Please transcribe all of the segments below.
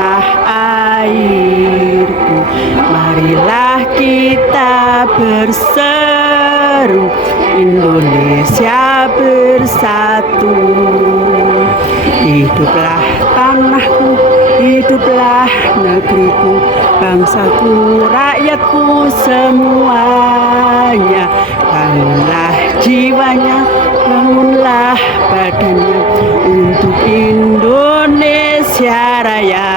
tanah airku. Marilah kita berseru, Indonesia bersatu. Hiduplah tanahku, hiduplah negeriku, bangsaku, rakyatku semuanya. Bangunlah jiwanya, bangunlah badannya untuk Indonesia Raya.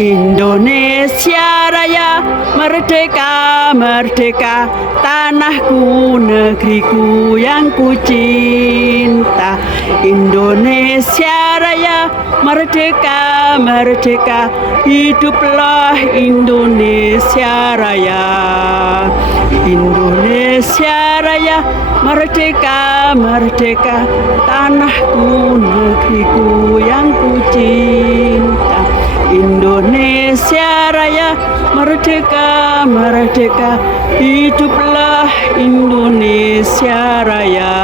Indonesia Raya, merdeka, merdeka, tanahku, negeriku yang ku cinta. Indonesia Raya, merdeka, merdeka, hiduplah Indonesia Raya. Indonesia Raya, merdeka, merdeka, tanahku, negeriku yang ku cinta. Indonesia Raya, merdeka, merdeka, hiduplah Indonesia Raya.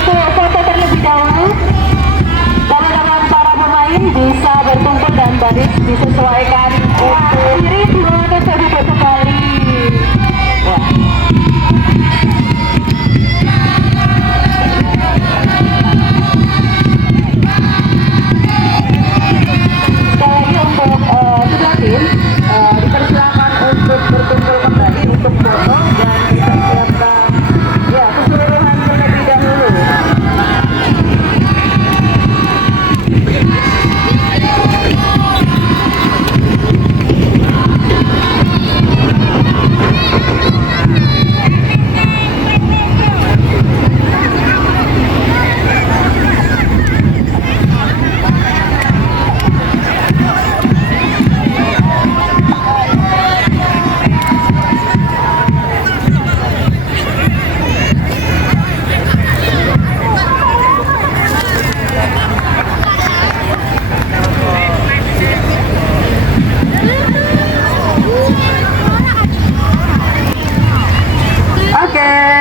Foto terlebih dahulu, teman-teman para pemain bisa berkumpul dan baris disesuaikan untuk ritme dan foto kali. Sekali lagi untuk kedua tim dipersilakan untuk berkumpul kembali untuk foto dan dipersiapkan ya keseluruhan terlebih dahulu.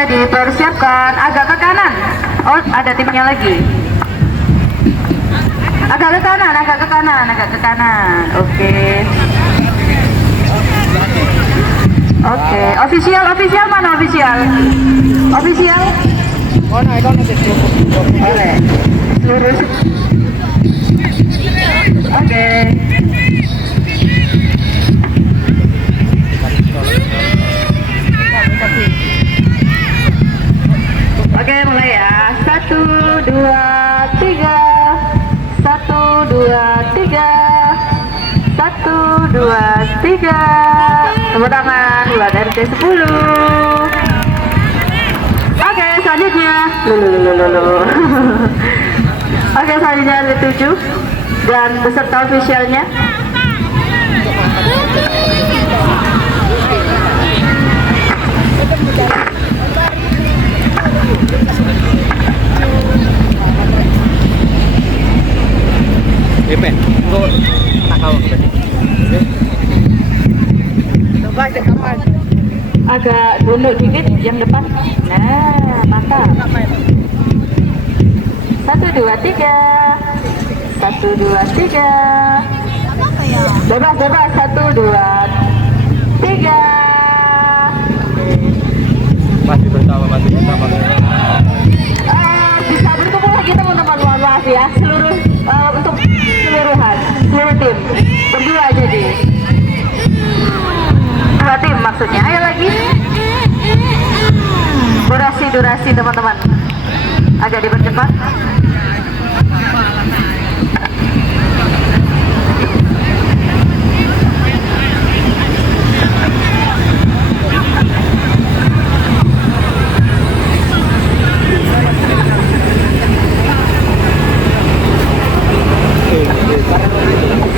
Dipersiapkan agak ke kanan. Oh, ada timnya lagi. Agak ke kanan, agak ke kanan, agak ke kanan. Oke. Oke, official mana official? Official? Oh, no, I don't know. Boleh. Lurus. Oke. Oke, mulai ya. 1, 2, 3. 1, 2, 3. 1, 2, 3. Tepuk tangan buat RT 10. Oke, selanjutnya. Oke, selanjutnya RT 7 dan beserta officialnya. Epen, kok tak kawang agak tunduk dikit yang depan. Nah, mantap. 1, 2, 3. 1, 2, 3. Bebas, 1, 2, 3. masih bersama. Bisa berkumpul lagi teman-teman, mohon maaf ya, seluruh untuk seluruh tim berdua jadi 2 tim maksudnya. Ayo lagi, durasi teman-teman agak dipercepat.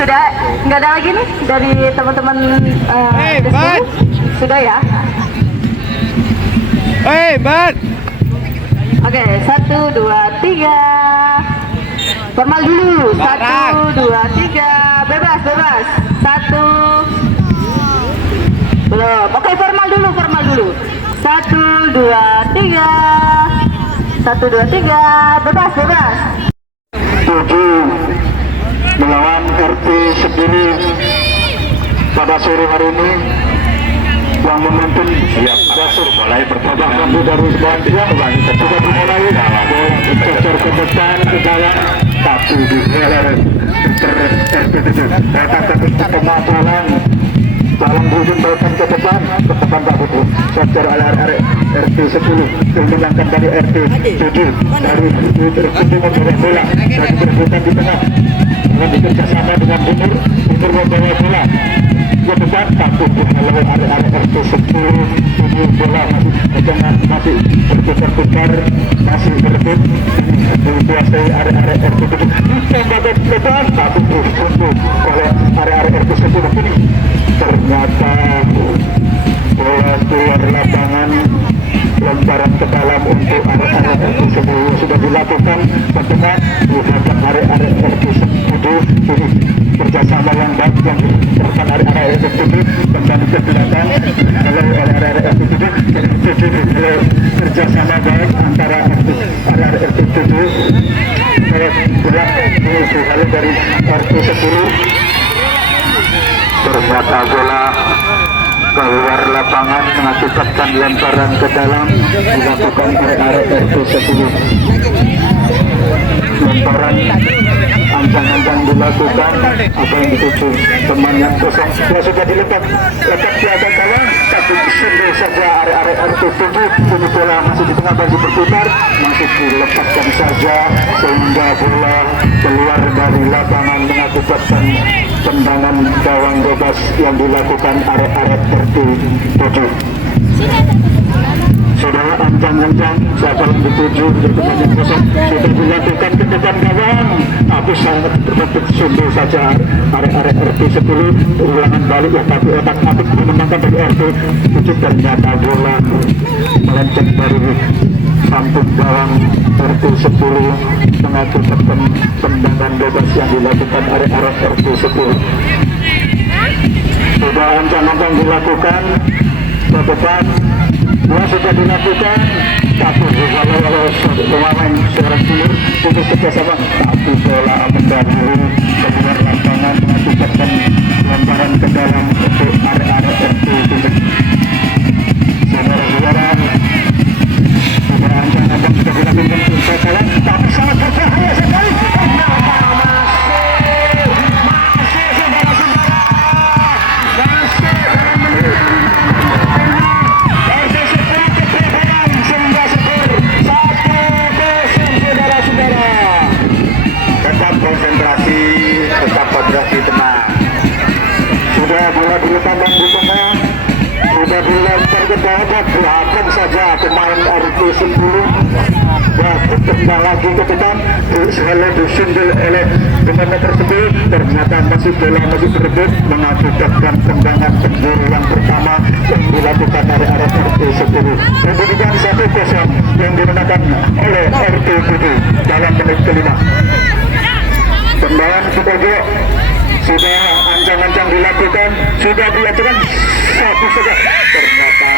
Sudah nggak ada lagi nih dari teman-teman sudah ya. Bat. Oke, 1, 2, 3. Formal dulu. 1, 2, 3. Bebas. 1. Belum. Oke, formal 2, 3. 1, 2, 3. Bebas, bebas. 7 melawan RT sendiri pada sore hari ini yang memimpin mulai pertandingan dari selanjutnya sudah dimulai bergeser ke depan ke dalam tapi di pemasaran dalam hujung balikan ke depan Pak Putu sektor arek RT 10 menangkan dari RT 7 dari membawa bola dari berebutan di tengah dengan bekerjasama dengan Bunur membawa bola ke depan Pak Putu lalu arek RT 10 bola masih berputar-putar masih berebut dikuasai arek RT 7 tembak ke depan Pak Putu oleh arek RT 10 ini ternyata bola keluar lapangan lemparan ke dalam untuk arek-arek RT 10 sudah dilakukan pertemuan dihadap arek-arek RT 10 ini kerjasama yang baik yang dilakukan arek-arek RT 10 kembali ke belakang oleh arek-arek RT 7 kerjasama baik antara arek-arek RT 7 saya gerak menuju hal dari RT 10 ternyata bola keluar lapangan mengakibatkan lemparan ke dalam dilakukan oleh arek RT 10 lemparan ancang-ancang dilakukan apa yang dituju teman yang kosong sudah diletak di atas gawang tapi sendiri saja arek RT 7 ini bola masih di tengah baju berputar masih dilepaskan saja sehingga bola keluar dari lapangan mengakibatkan tendangan gawang bebas yang dilakukan arek-arek RT 7 saudara ancang-ancang siapa yang dituju di tempat yang kosong sudah dilakukan ke depan gawang tapi sangat tertutup sundul saja arek-arek RT 10 ulangan balik ya tapi otak-atik menembakkan dari RT 7 ternyata bola melenceng dari samping gawang RT 10 mengakibatkan tendangan bebas yang dilakukan arek-arek RT 10 sudah ancang-ancang dilakukan ke depan sudah dilakukan tapi kalau pemain seorang timur untuk kerjasama tapi bola mendahului keluar lapangan mengakibatkan lemparan ke dalam untuk arek-arek RT 7 saudara-saudara sudah ancang-ancang sudah dilakukan kekalahan tapi sangat berbahaya sekali konsentrasi tetap konsentrasi tenang sudah bola ditandang di tengah sudah dilempar ke bawah belakang saja pemain RT 10 dan ditendang lagi ke depan disundul oleh pemain tersebut ternyata masih bola masih berebut mengakibatkan tendangan penjuru yang pertama yang dilakukan oleh RT 10 kemudian 1-0 yang dimenangkan oleh RT 7 dalam menit kelima tendangan sudah ancang-ancang dilakukan sudah dilakukan satu saja ternyata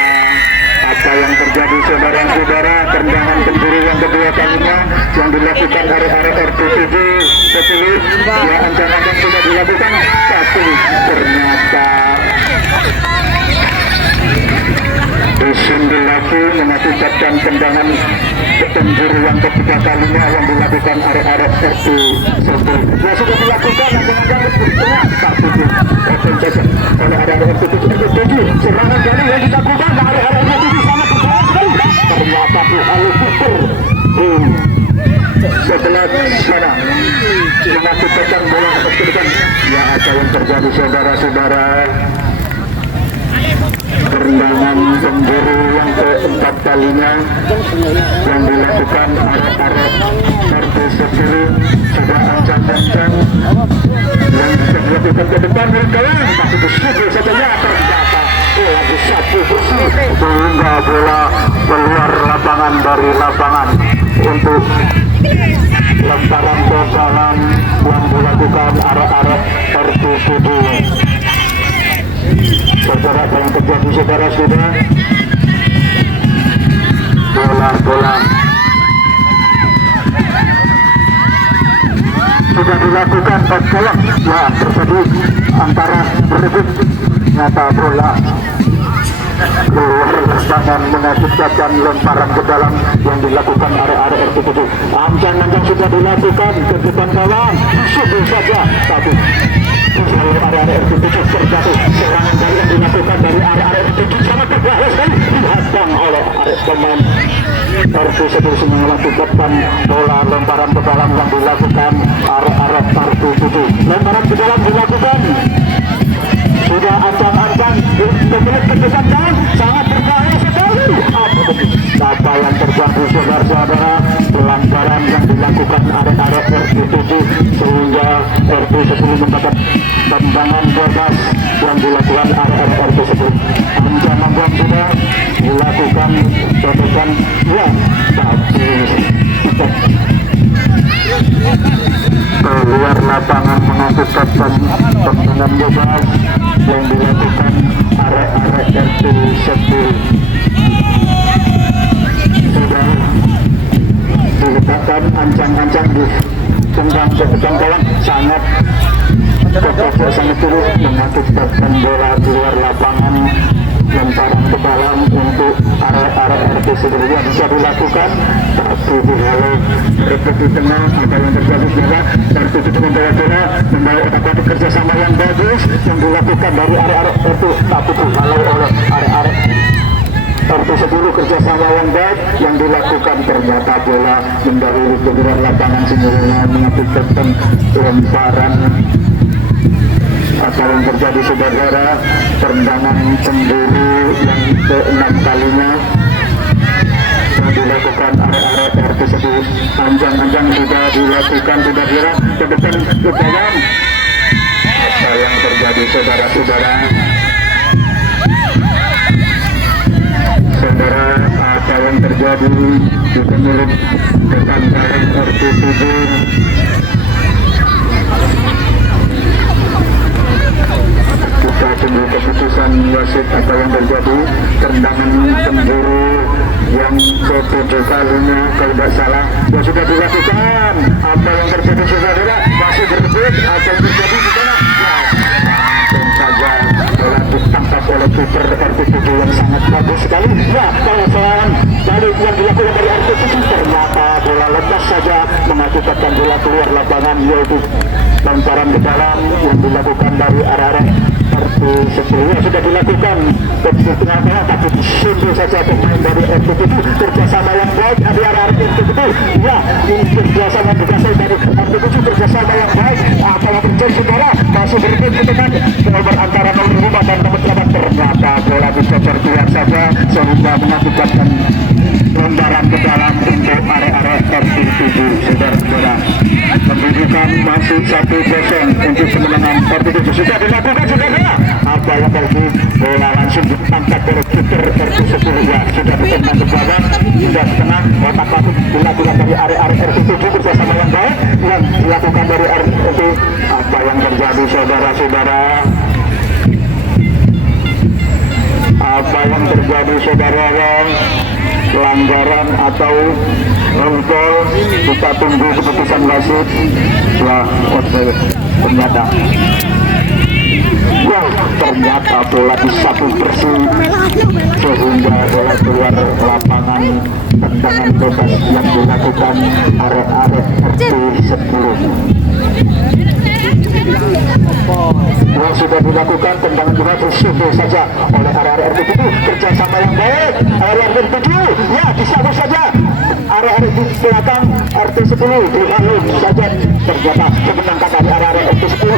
apa yang terjadi saudara-saudara tendangan penjuru yang kedua kalinya yang dilakukan arek-arek RT 7 ya ancang-ancang sudah dilakukan satu ternyata disundul lagi mengakibatkan tendangan penjuru yang ketiga kalinya yang dilakukan arek-arek RT 10 ya sudah dilakukan ancang-ancang bertengah tak tujuh oleh arek-arek RT 7 serangan dari yang dilakukan arek-arek RT 7 sangat berbahaya sekali ternyata Tuhan putar sebelah sana mengakibatkan bola atas ke depan ya apa yang terjadi saudara-saudara tendangan penjuru yang keempat kalinya yang dilakukan arek-arek RT 10 sudah ancang-ancang yang bisa dilakukan ke depan kawan tapi bersih saja ya ternyata lagi satu bersih sehingga bola keluar lapangan dari lapangan untuk lemparan ke dalam yang dilakukan arek-arek RT 7 saudara yang terjadi saudara-saudara bola sudah dilakukan berkolak ya terjadi antara berebut nyata bola keluar tangan mengakibatkan lemparan ke dalam yang dilakukan area RT7. Ancang-ancang sudah dilakukan ke depan gawang, sungguh saja tapi selalu area RT7 terjatuh. Serangan dari yang dilakukan dari area RT7 sangat berbahaya sekali dihadang oleh area pemain RT7 melakukan bola lemparan ke dalam yang dilakukan area RT7. Lemparan ke dalam dilakukan sudah ancang-ancang kemudian ke depan dan sangat berbahaya sekali. Apa yang terjadi saudara-saudara, pelanggaran yang dilakukan area RT7 sehingga RT10 mendapat tendangan bebas yang dilakukan area RT10. Ancaman sudah dilakukan tetekan ya tapi keluar lapangan mengakibatkan tendangan bebas yang dilakukan area RT10 sudah diletakkan ancang-ancang di tunggang ke depan gawang sangat turun mengakibatkan bola keluar lapangan lemparan ke dalam untuk area RT sebelumnya bisa dilakukan tapi dihalau refleks di tengah. Apa yang terjadi saudara RT7 membawa bola membawa otak kerjasama yang bagus yang dilakukan dari area RT tapi dihalau oleh area RT10 kerjasama yang baik yang dilakukan ternyata bola mendahului keluar lapangan semula mengakibatkan lemparan. Apa yang terjadi saudara, tendangan cemburu yang ke-6 kalinya yang dilakukan area RT10. Anjang-anjang sudah dilakukan sudah dirah ke depan ke gawang. Apa yang terjadi saudara-saudara, apa yang terjadi di pemilik depan gawang RT7. Kita tunggu keputusan wasit apa yang terjadi. Tendangan cemburu yang ke-7 kalinya kalau tidak salah yang sudah dilakukan. Apa yang terjadi saudara, masih berebut apa yang terjadi di sana dan saja bola ditangkap oleh kiper RT7 yang sangat bagus sekali ya. Kalau serangan balik yang dilakukan dari RT7 ternyata bola lepas saja mengakibatkan bola keluar lapangan yaitu lemparan ke dalam yang dilakukan dari arah RT10 sudah dilakukan di tengah tengah tapi sungguh saja pemain dari RT7 kerjasama yang baik di arah RT7 ya kerjasama dikasih dari RT7 kerjasama yang baik. Apa yang terjadi saudara, masih berbeda ke depan nomor antara nomor 5 dan nomor 8 ternyata bola dicocor keluar saja sehingga mengakibatkan lemparan ke dalam untuk area RT7 saudara-saudara. Pendidikan masih 1-0 untuk kemenangan RT7 sudah dilakukan saudara. Apa yang terjadi, bola langsung ditangkap oleh kiper RT10 ya sudah ditendang ke belakang sudah setengah otak patut dilakukan dari area RT7 bersama yang baik yang dilakukan dari RT. Apa yang terjadi saudara-saudara, apa yang terjadi saudara, pelanggaran atau gol. Kita tunggu keputusan wasit setelah ternyata ternyata bola di satu bersih sehingga bola keluar lapangan. Tendangan bebas yang dilakukan area RT10 yang sudah dilakukan tendangan bebas sungguh saja oleh area RT7 kerjasama yang baik area RT7 ya disambut saja area di belakang RT10 dihalau saja ternyata kemenangkan dari area RT10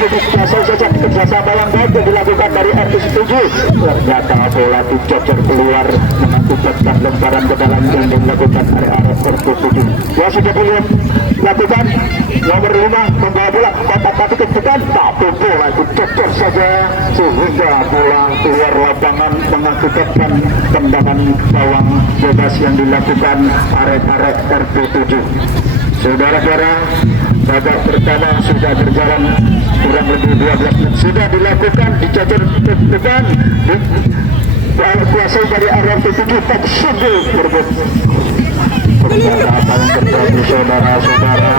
7 saja kerjasama yang baik yang dilakukan dari RT7 ternyata bola dicocor keluar mengakibatkan lemparan ke dalam yang dilakukan area RT7 ya sudah dilakukan nomor 5 membawa bola tapi ke depan tapi bola dicocor saja sehingga bola keluar lapangan mengakibatkan tendangan gawang bebas yang dilakukan area RT7. Saudara-saudara, babak pertama sudah berjalan kurang lebih 12 menit sudah dilakukan dicocor ke depan kuasa dikuasai dari area RT7 tersebut berebut. Ternyata apa yang terjadi saudara-saudara,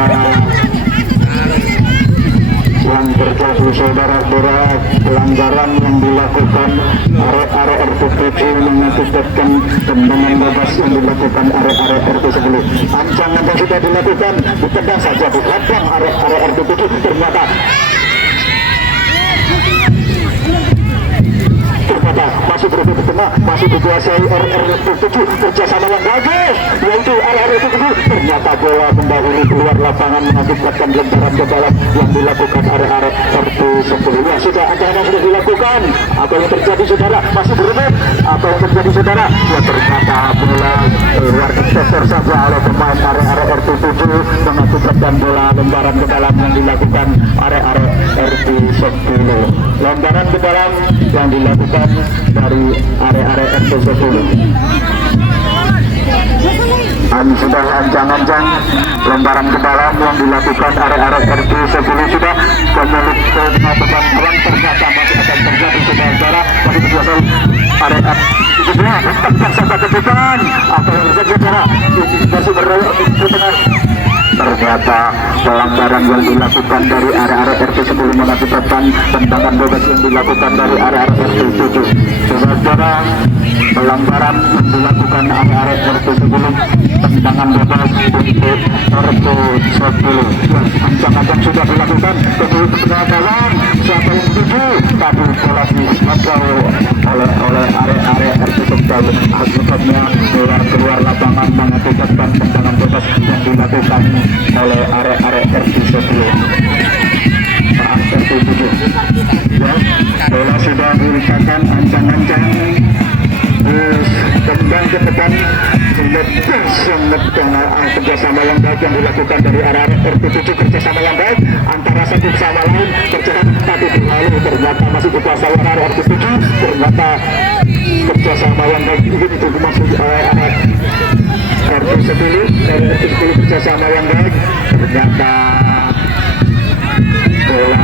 yang terjadi saudara-saudara, pelanggaran yang dilakukan area RT7 mengakibatkan tendangan bebas yang dilakukan area RT10. Ancaman yang sudah dilakukan ditendang saja di belakang area RT7, ternyata masih berebut ke tengah, masih dikuasai RR7, kerjasama yang bagus yaitu RR7. Ternyata bola mendahului keluar lapangan mengakibatkan lemparan ke dalam yang dilakukan area RT10. Ya sudah, ancaman sudah dilakukan. Apa yang terjadi saudara? Masih berebut. Apa yang terjadi saudara? Ya ternyata bola keluar keteter saja oleh pemain area RT7 mengakibatkan bola lemparan ke dalam yang dilakukan area RT10. Lemparan ke dalam yang dilakukan dari area RT10. Sudah ancang-ancang lemparan ke dalam yang dilakukan area RT10 sudah pemilik beban bola ternyata masih akan terjadi saudara, masih berhasil area kedua tetap saja ke depan. Apa yang terjadi saudara? Masih berlayar ke tengah. Ternyata pelanggaran yang dilakukan dari area RT10 mengakibatkan tendangan bebas yang dilakukan dari area RT7. Saudara, pelanggaran yang dilakukan area RT10, tendangan bebas untuk RT10. Ancang-ancang sudah dilakukan, kemudian dalam siapa yang setuju, tapi bola dipakai oleh area RT10. Akibatnya bola keluar lapangan mengakibatkan tendangan bebas yang dilakukan oleh area RT10. RT7. Ya, bola sudah diletakkan ancang-ancang. Tendang ke depan, sangat kerjasama yang baik yang dilakukan dari area RT7, kerjasama yang baik antara satu sama lain, kerjasama tapi berlalu ternyata masih dikuasai area RT7. Ternyata kerjasama yang baik ini dimaksud oleh area RT10, kerjasama yang baik. Ternyata bola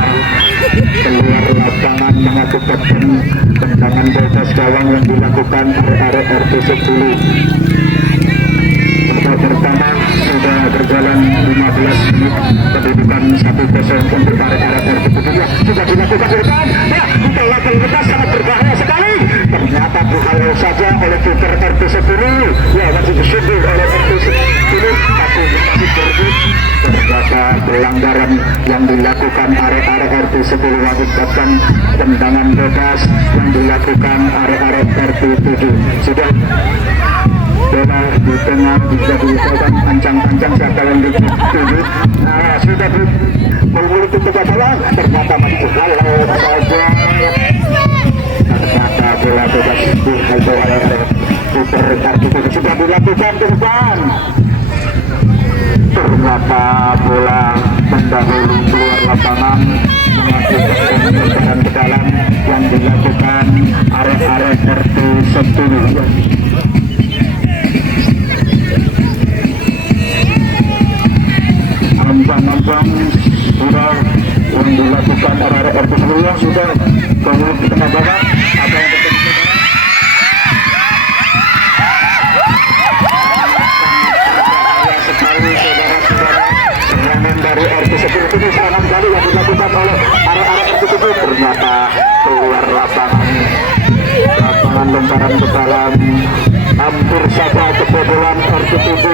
keluar lapangan mengakibatkan tendangan bebas gawang yang dilakukan area RT10. Babak pertama sudah berjalan 15 menit, kedudukan 1-0 untuk area RT10. Ya, sudah dilakukan ke depan. Ya, bola keluar sangat berbahaya sekali. Ternyata dihalau saja oleh kiper RT10. Ya, masih disundul oleh RT10, tapi masih berebut. Ternyata pelanggaran yang dilakukan area RT10 mengakibatkan tendangan bebas yang dilakukan area RT7. Sudah bola di tengah bisa dilakukan ancang-ancang siapa yang dituju. Sudah memiliki kegagalan, ternyata masih dihalau saja. Ternyata bola bebas dihalau oleh kiper RT7. Sudah dilakukan ke depan. Ternyata bola mendahului keluar lapangan mengakibatkan lemparan ke dalam yang dilakukan area RT10. Ancang-ancang sudah yang dilakukan area RT10 yang sudah kemudian di tengah bawah. Apa yang terjadi dari RT10 itu serangan kali yang dilakukan oleh area RT7. Ternyata keluar lapangan lemparan ke dalam, hampir saja kebobolan RT7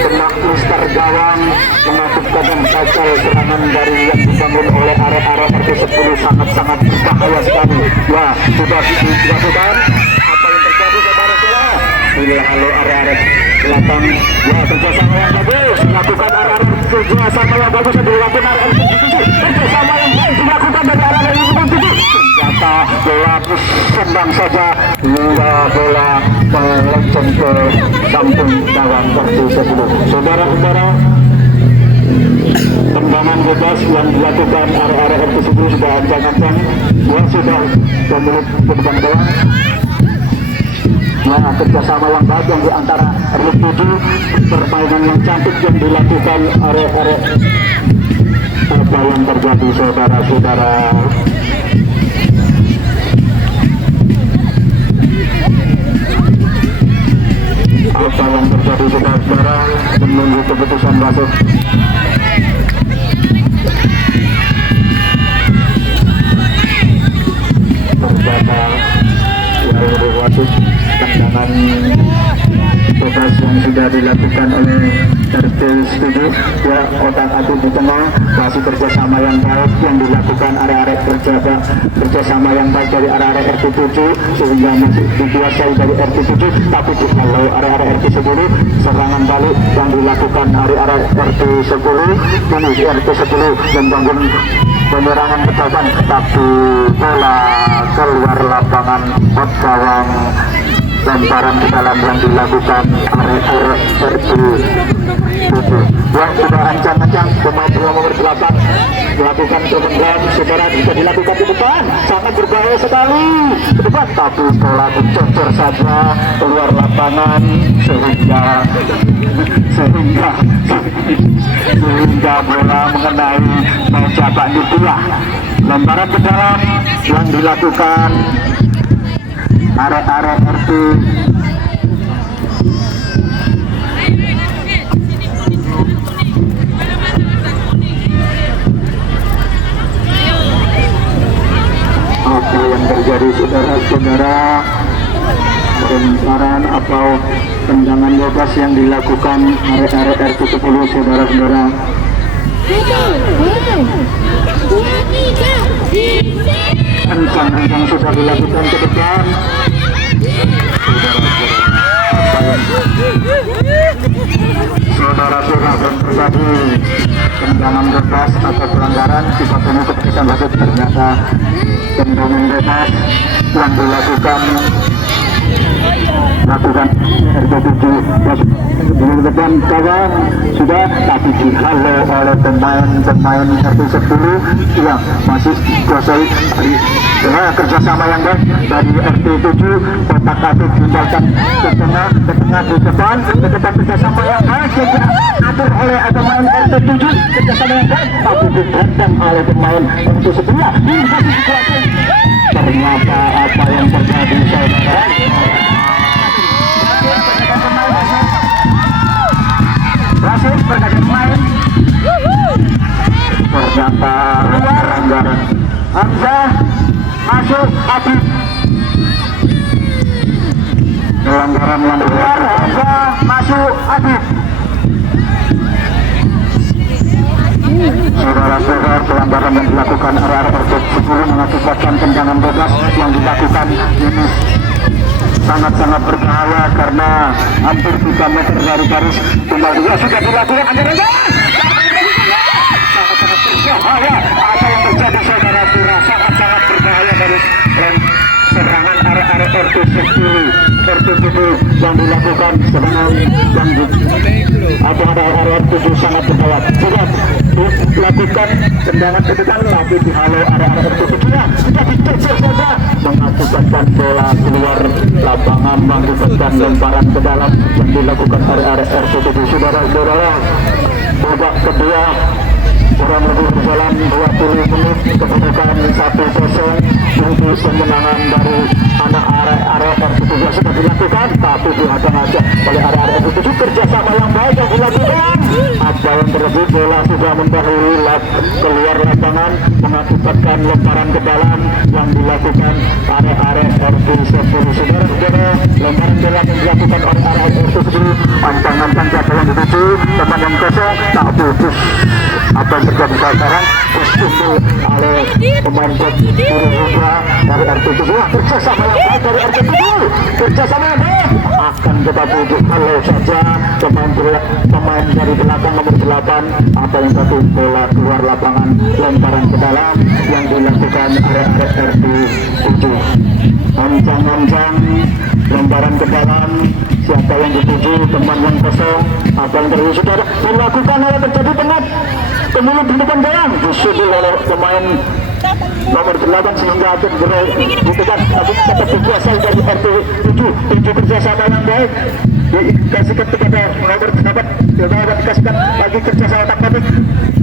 kena mister gawang mengakibatkan gagal serangan dari yang dibangun oleh area RT10. Sangat-sangat berbahaya sekali. Ya, sudah dilakukan. Apa yang terjadi saudara-saudara? Halau area belakang. Ya, kerjasama yang bagus dilakukan area kerjasama yang bagus yang dilakukan area RT7. Kerjasama yang baik dilakukan dari area RT7. Ternyata bola sendang saja hingga bola melenceng ke samping gawang RT10. Saudara-saudara, tendangan bebas yang dilakukan area RT10 sudah ancang-ancang. Ya, sudah pemilik beban bola. Nah, kerjasama yang baik yang diantara RT7, permainan yang cantik yang dilakukan area apa yang terjadi saudara-saudara. apa yang terjadi saudara-saudara menunggu keputusan wasit. Ternyata yang wasit tendangan bebas yang sudah dilakukan oleh RT setuju ya, otak atik di tengah, masih kerjasama yang baik yang dilakukan area-area kerjasama yang baik dari area-area RT 7 sehingga masih dikuasai dari RT 7, tapi kalau area-area RT 10 serangan balik yang dilakukan area-area RT 10 ini RT 10 membangun penyerangan ke depan, tapi bola keluar lapangan out gawang. Lemparan ke dalam yang dilakukan area RT 7 yang sudah ancang-ancang pemain nomor 8 melakukan kemenangan saudara, bisa dilakukan ke depan, sangat berbahaya sekali ke depan, tapi bola dicocor saja keluar lapangan sehingga bola mengenai meja panitia. Lemparan ke dalam yang dilakukan area RT apa yang terjadi saudara-saudara, lemparan atau tendangan bebas yang dilakukan area RT 10 saudara-saudara. Ancang-ancang sudah dilakukan ke depan. Saudara-saudara yang terjadi tendangan bebas atau pelanggaran kita penuh keputusan wasit. Ternyata tendangan bebas yang dilakukan RT 7 di depan kawan sudah, tapi dihalau oleh pemain RT 10 yang masih kuasai kerjasama yang baik dari RT 7, kotak atik tinggalkan ke tengah ke depan kerjasama yang baik yang diatur oleh pemain RT 7, kerjasama yang baik, tapi ditendang oleh pemain RT 10 ini masih dikuasai. Ternyata apa yang terjadi saudara, wasit berkata pemain ternyata pelanggaran. Hamzah masuk Habib, pelanggaran yang keluar. Hamzah masuk Habib. Saudara-saudara, pelanggaran yang dilakukan area RT 10 mengakibatkan tendangan bebas yang dilakukan ini sangat-sangat berbahaya karena hampir 3 meter dari garis tunggal dua sudah dilakukan sangat-sangat berbahaya apa yang terjadi saudara-saudara, sangat-sangat berbahaya dari serangan area RT 10 yang dilakukan serangan yang ada area 7 sangat berbahaya, sudah dilakukan tendangan ke depan tapi dihalau area RT 7 nya sudah dicocok saja mengakibatkan bola keluar lapangan, mengakibatkan lemparan ke dalam yang dilakukan area RT 7 saudara-saudara. Babak kedua kurang lebih berjalan 20 menit, kedudukan 1-0 untuk kemenangan dari anak area RT 7 sudah dilakukan, tapi dihadang aja oleh area RT 7, kerjasama yang baik yang dilakukan. Apa yang terjadi, bola sudah mendahului keluar lapangan mengakibatkan lemparan ke dalam yang dilakukan area RT 10 saudara-saudara. Lemparan bola yang dilakukan oleh area RT 10, ancang-ancang siapa yang dituju, teman yang kosong, tak putus. Apa yang terjadi sekarang tersusul oleh pemain Purwokerto dari RT 7, kerjasama yang baik dari RT 7, kerjasama yang baik akan tetapi dihalau saja pemain dari belakang nomor 8. Apa yang satu, bola keluar lapangan, lemparan ke dalam yang dilakukan area RT 7, ancang-ancang lemparan ke dalam, siapa yang dituju, teman yang kosong. Apa yang terjadi saudara, dilakukan oleh terjadi tengah kemudian di depan gawang disudul oleh pemain nomor 8 sehingga akan berdekat, tapi tetap dikuasai dari RT 7 kerjasama yang baik dikasihkan kepada nomor 8, dikasihkan lagi kerjasama taktik.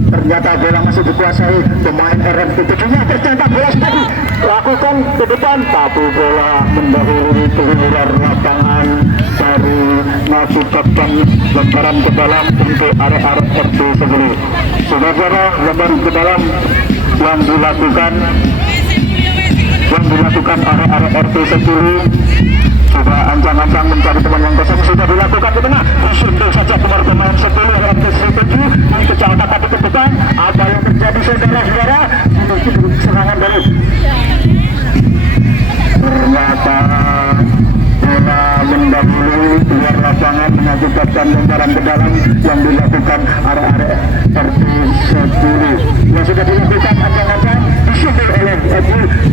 Ternyata bola masih dikuasai pemain RT 7 nya, ternyata bola sudah dilakukan ke depan, tapi bola mendahului keluar lapangan dari mengakibatkan lemparan ke dalam untuk area-area RT 10. Saudara, lemparan ke dalam yang dilakukan area-area RT 10 sudah ancang-ancang mencari teman yang kosong, sudah dilakukan ke tengah, disuntik saja keluar pemain 10 RT 7 di kecamatan ke depan. Apa yang terjadi saudara-saudara? Serangan dari ternyata bola mendahului keluar lapangan mengakibatkan lemparan ke dalam yang dilakukan area-area RT 10 yang sudah dilakukan ancang-ancang disuntik oleh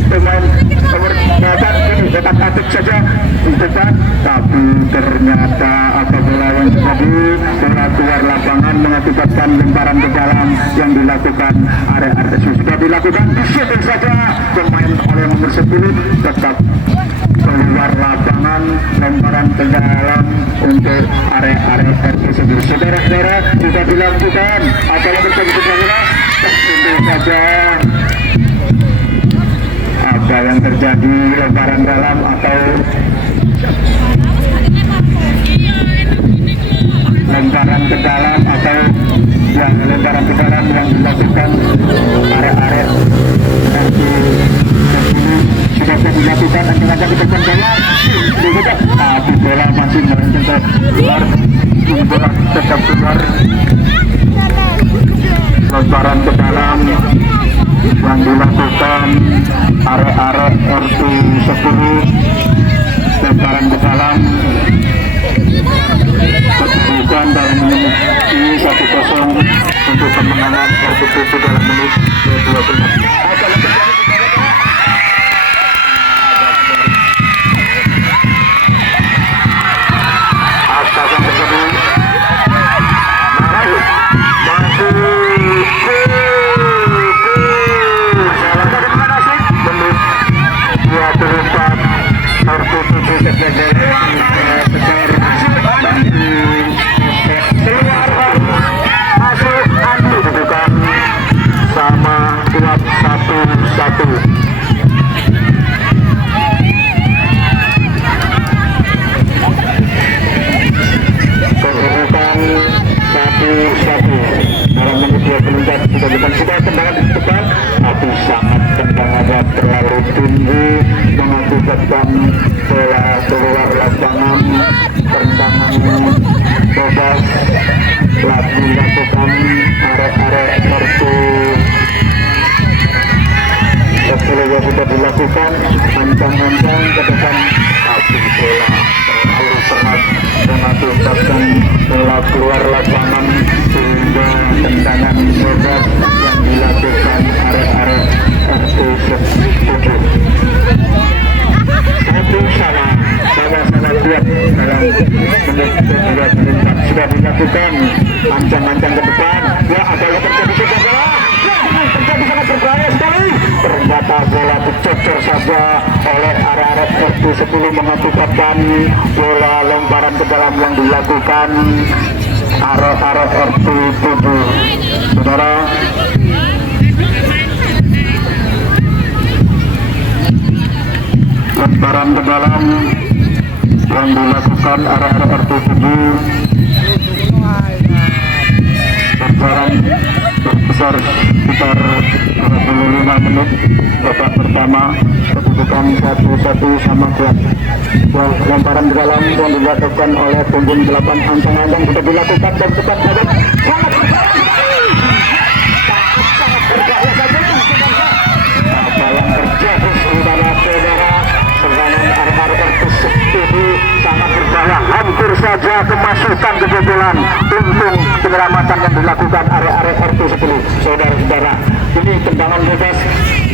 pemain nomor 8 ini detak-detik saja di depan, tapi ternyata apabila yang terjadi bola keluar lapangan mengakibatkan lemparan ke dalam yang dilakukan area RT sudah dilakukan disuntik saja pemain oleh nomor 10 tetap keluar lapangan lemparan ke dalam untuk area-area RT 10. Saudara-saudara sudah dilakukan apa yang terjadi saudara? Tersuntik saja. Apa yang terjadi lemparan dalam atau lemparan ke dalam atau yang lemparan ke dalam yang dilakukan area-area RT 10 sudah dilakukan ancang-ancang ke depan dalam tapi bola masih merencana keluar, bola tetap keluar, lemparan ke dalam yang dilakukan area-area RT 10 lemparan ke dalam dilakukan dalam menit ini 1-0 untuk kemenangan RT 7 dalam menit 20. Sama kuat 1-1. Kedudukan 1-1 dalam menit 24 sudah tendangan di depan, tapi sangat tendangannya terlalu tinggi mengakibatkan bola keluar lapangan. Tendangan bebas lagi dilakukan area-area RT 10 yang sudah dilakukan ancang-ancang ke depan, tapi bola terlalu keras mengakibatkan bola keluar lapangan sehingga tendangan bebas yang dilakukan area-area RT 10. Satu sama lihat dalam menit sudah dilakukan ancang-ancang ke depan. Ya, ada yang terjadi saudara. Terjadi sangat berbahaya sekali. Ternyata bola dicocor saja oleh area-area RT 10 mengakibatkan bola lemparan ke dalam yang dilakukan area-area RT 7. Saudara, lemparan ke dalam yang dilakukan area-area RT 7 berjalan besar sekitar 25 menit. Babak pertama kedudukan 1-1 sama kuat. Lemparan ke dalam yang dilakukan oleh punggung 8 ancang-ancang sudah dilakukan dan tepat sangat berbahaya saja. Apa yang terjadi saudara-saudara? Serangan area-area RT 10 sangat berbahaya, hampir saja kemasukan kebobolan. Untung penyelamatan yang dilakukan area-area RT 10. Saudara-saudara, ini tendangan bebas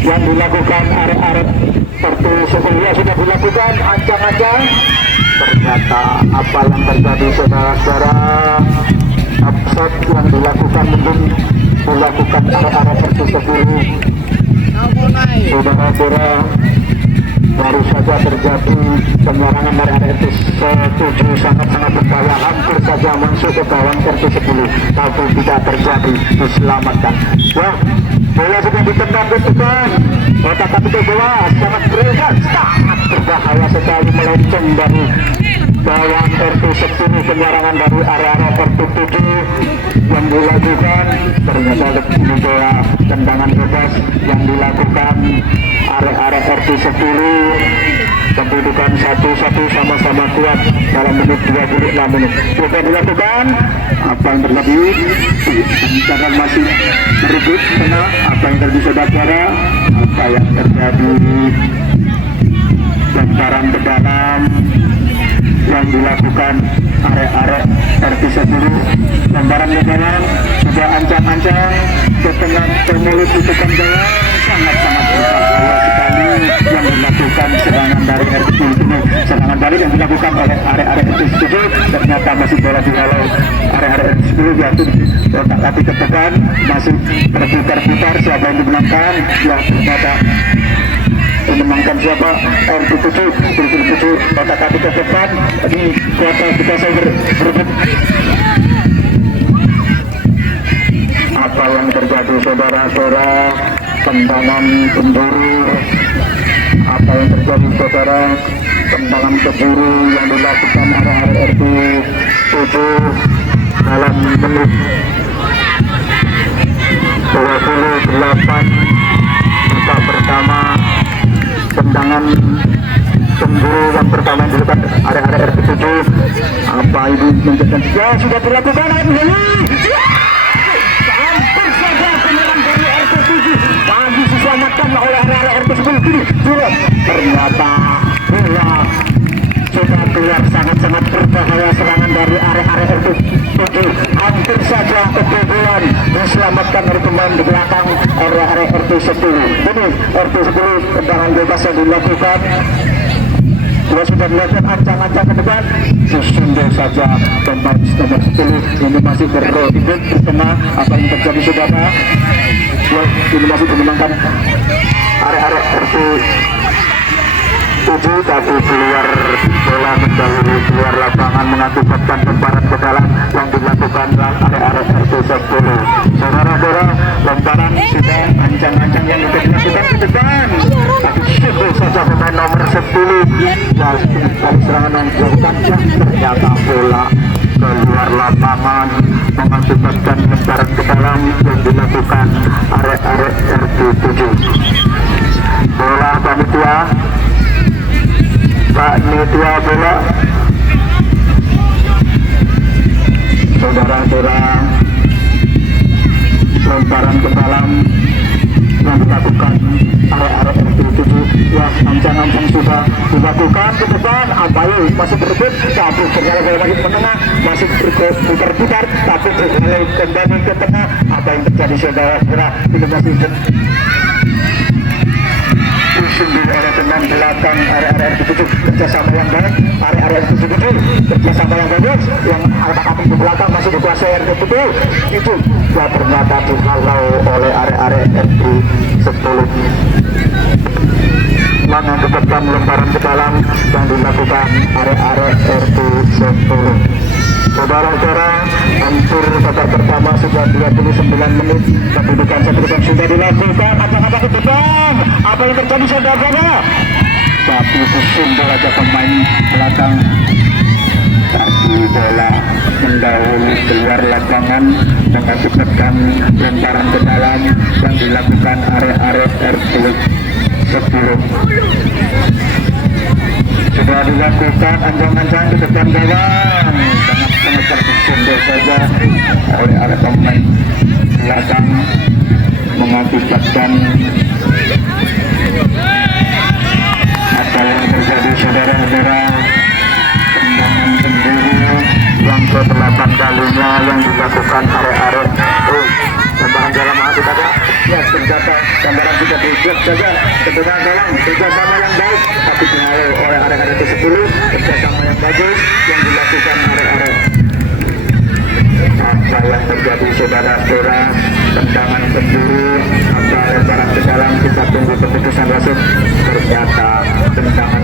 yang dilakukan area-area RT 10 yang sudah dilakukan ancang-ancang. Ternyata apa yang terjadi saudara-saudara, upset yang dilakukan mungkin dilakukan area-area RT 10. Saudara-saudara, baru saja terjadi penyerangan dari RT 7 sangat-sangat berbahaya, hampir saja masuk ke gawang RT 10, tapi tidak terjadi, diselamatkan. Wah, bola sudah ditendang ke depan, tapi ke bawah sangat berat, sangat berbahaya sekali, melenceng dari bawaan RT 10 penyerangan dari area RT 7 yang dilakukan ternyata ini bola tendangan bebas yang dilakukan area RT 10 kedudukan 1-1 sama-sama kuat dalam menit 26 menit coba dilakukan apa yang terjadi jangan masih merebut tengah apa yang terjadi saudara apa yang terjadi lemparan ke dalam yang dilakukan area RT 10 lemparan ke dalam sudah ancang-ancang ke tengah ke mulut tutupan gawang sangat-sangat berbahaya sekali yang dilakukan serangan dari RT 10 ini serangan balik yang dilakukan oleh area RT 10 ternyata masih bola dihalau area RT 10 jatuh otak hati ke depan masih berputar-putar siapa yang dimenangkan yang ternyata memenangkan siapa RT 7 otak hati ke depan di kuota kita saya berebut apa yang terjadi saudara-saudara tendangan penjuru apa yang terjadi saudara tendangan penjuru yang dilakukan area RT 7 dalam menit 28 kita pertama tendangan penjuru yang pertama yang dilakukan area RT 7 apa ini menjadikan ya sudah dilakukan diselamatkan oleh area RT 10 kini ternyata bola sudah keluar sangat-sangat berbahaya serangan dari area RT 7 hampir saja kebobolan diselamatkan dari pemain di belakang area RT 10 ini RT 10 tendangan bebas yang dilakukan dia sudah melakukan ancang-ancang ke depan sesungguhnya saja pemain nomor 10 ini masih berikut di tengah apa yang terjadi saudara ini masih memenangkan area RT 7 tapi keluar bola mendahului keluar lapangan mengakibatkan lemparan ke dalam yang dilakukan area RT 10 saudara-saudara lemparan sudah ancang-ancang yang dilakukan ke depan tapi sungguh saja pemain nomor 10 ya kali serangan yang dilakukan ternyata bola keluar lapangan mengakibatkan lemparan ke dalam yang dilakukan area RT 7 bola panitia bola saudara-saudara lemparan ke dalam yang dilakukan area RT 7 ya ancang-ancang sudah dilakukan ke depan Abayu masih berebut tapi ternyata bola lagi ke tengah masih berputar-putar tapi ternyata kembali ke tengah apa yang terjadi saudara-saudara ini masih disundur oleh pemain belakang area RT 7 kerjasama yang baik area RT 7 kerjasama yang bagus yang alat-alat di belakang masih dikuasai RT 7 itu ya ternyata dihalau oleh area RT 10 yang mendapatkan lemparan ke dalam yang dilakukan area RT 10 saudara-saudara hampir babak pertama sudah 29 menit kedudukan 1-0 sudah dilakukan apa-apa ke depan apa yang terjadi saudara-saudara tapi kesundul aja pemain belakang tapi bola mendahului keluar lapangan mengakibatkan lemparan ke dalam yang dilakukan area RT 10 sudah dilakukan ancang-ancang ke depan gawang sangat tersundul saja oleh area pemain belakang mengakibatkan apa yang terjadi saudara-saudara tendangan penjuru yang ke-8 kalinya yang dilakukan area lemparan dalam hati saja ya ternyata gambaran kita dibuat saja tendangan dalam kerjasama yang baik tapi dihalau oleh area RT 10 kerjasama yang bagus yang dilakukan area apa yang terjadi saudara-saudara tendangan penjuru apa lemparan ke dalam kita tunggu keputusan wasit ternyata tendangan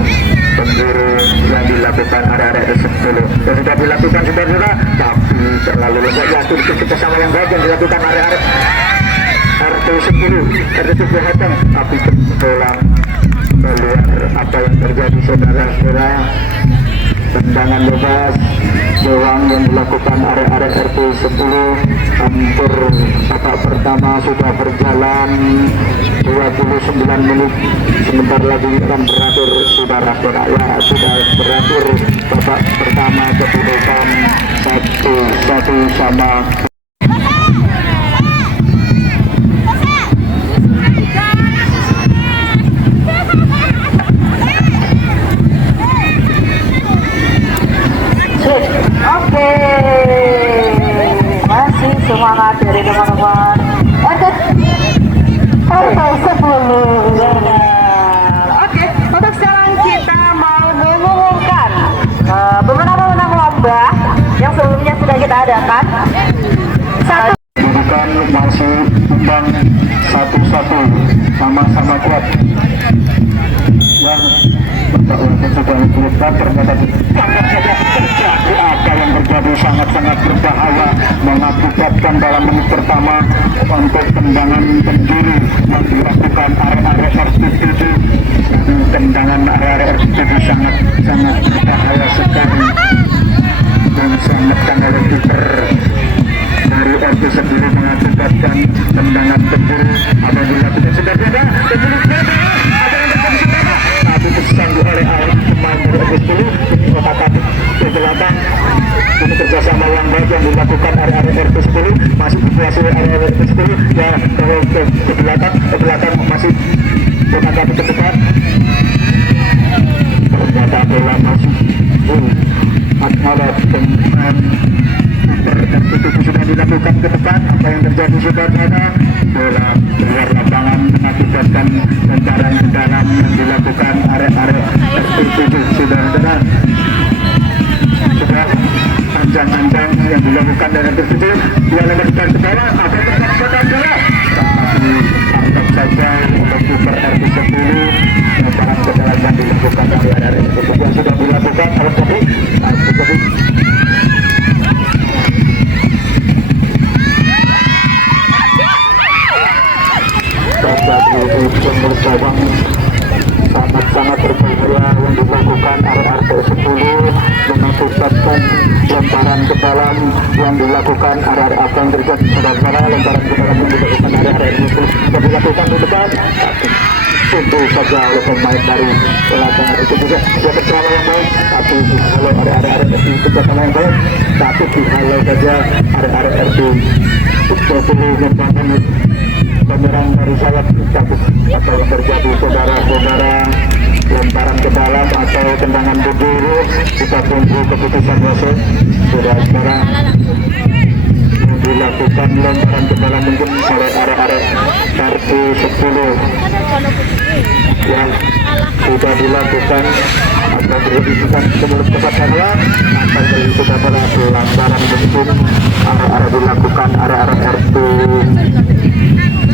penjuru yang dilakukan area RT 10 dan sudah dilakukan saudara-saudara tapi terlalu lembut ya itu kerjasama yang baik yang dilakukan area RT 10 RT 7 Hateng tapi bola keluar apa yang terjadi saudara-saudara tendangan tendangan bebas gawang yang dilakukan area RT 10. Hampir babak pertama sudah berjalan 29 menit, sebentar lagi akan berakhir saudara-saudara. Ya, sudah berakhir babak pertama, kedudukan 1-1 sama. Oke, masih semangat dari teman-teman. Oke, untuk sekarang kita mau mengumumkan beberapa menang lomba yang sebelumnya sudah kita adakan. Satu. Kedudukan masih imbang 1-1, sama-sama kuat. Yang Bapak Wakil sudah menyebutkan ternyata sangat saja terjadi apa yang terjadi sangat-sangat berbahaya, mengakibatkan dalam menit pertama untuk tendangan pendiri yang dilakukan area RT7. Tendangan area RT7 sangat berbahaya sekali dan diselamatkan oleh kiper dari RT sendiri, mengakibatkan tendangan pendiri apabila tidak sudah beda ada yang terjadi saudara, tapi tersanggup oleh pemain dari RT 10 otak ke belakang. Ini kerjasama yang baik yang dilakukan area RT 10, masih dikuasai area RT 10 ya, ke belakang masih otak ke depan, ternyata bola masih ada pemain itu sudah dilakukan ke depan. Apa yang terjadi saudara? Bola keluar lapangan mengakibatkan lemparan ke dalam yang dilakukan area RT7 saudara. Sudah panjang-panjang yang dilakukan dari RT7, dia lebarkan ke bawah. Apa yang terjadi saudara? Tapi tangkap saja untuk kiper RT10. Lemparan ke dalam yang dilakukan dari area RT7 yang sudah dilakukan oleh tadi. Cabang sangat-sangat berbahaya yang dilakukan area RT10, mengakibatkan lemparan ke dalam yang dilakukan area apa yang terjadi saudara, lemparan ke dalam yang dilakukan area RT10 yang dilakukan di depan, tentu saja oleh pemain dari belakang itu juga dia kerjasama yang baik, tapi kalau area RT kerjasama yang baik, tapi kalau saja area RT10 membangun penyerang dari sayap cabut atau yang terjadi saudara-saudara, lemparan ke dalam atau tendangan berdiri. Kita tunggu keputusan wasit. Saudara-saudara, dilakukan lemparan ke dalam mungkin oleh area RT 10 yang sudah dilakukan atau dilakukan sebelum tempat saya atau sudah pada pelanggaran mungkin area dilakukan area RT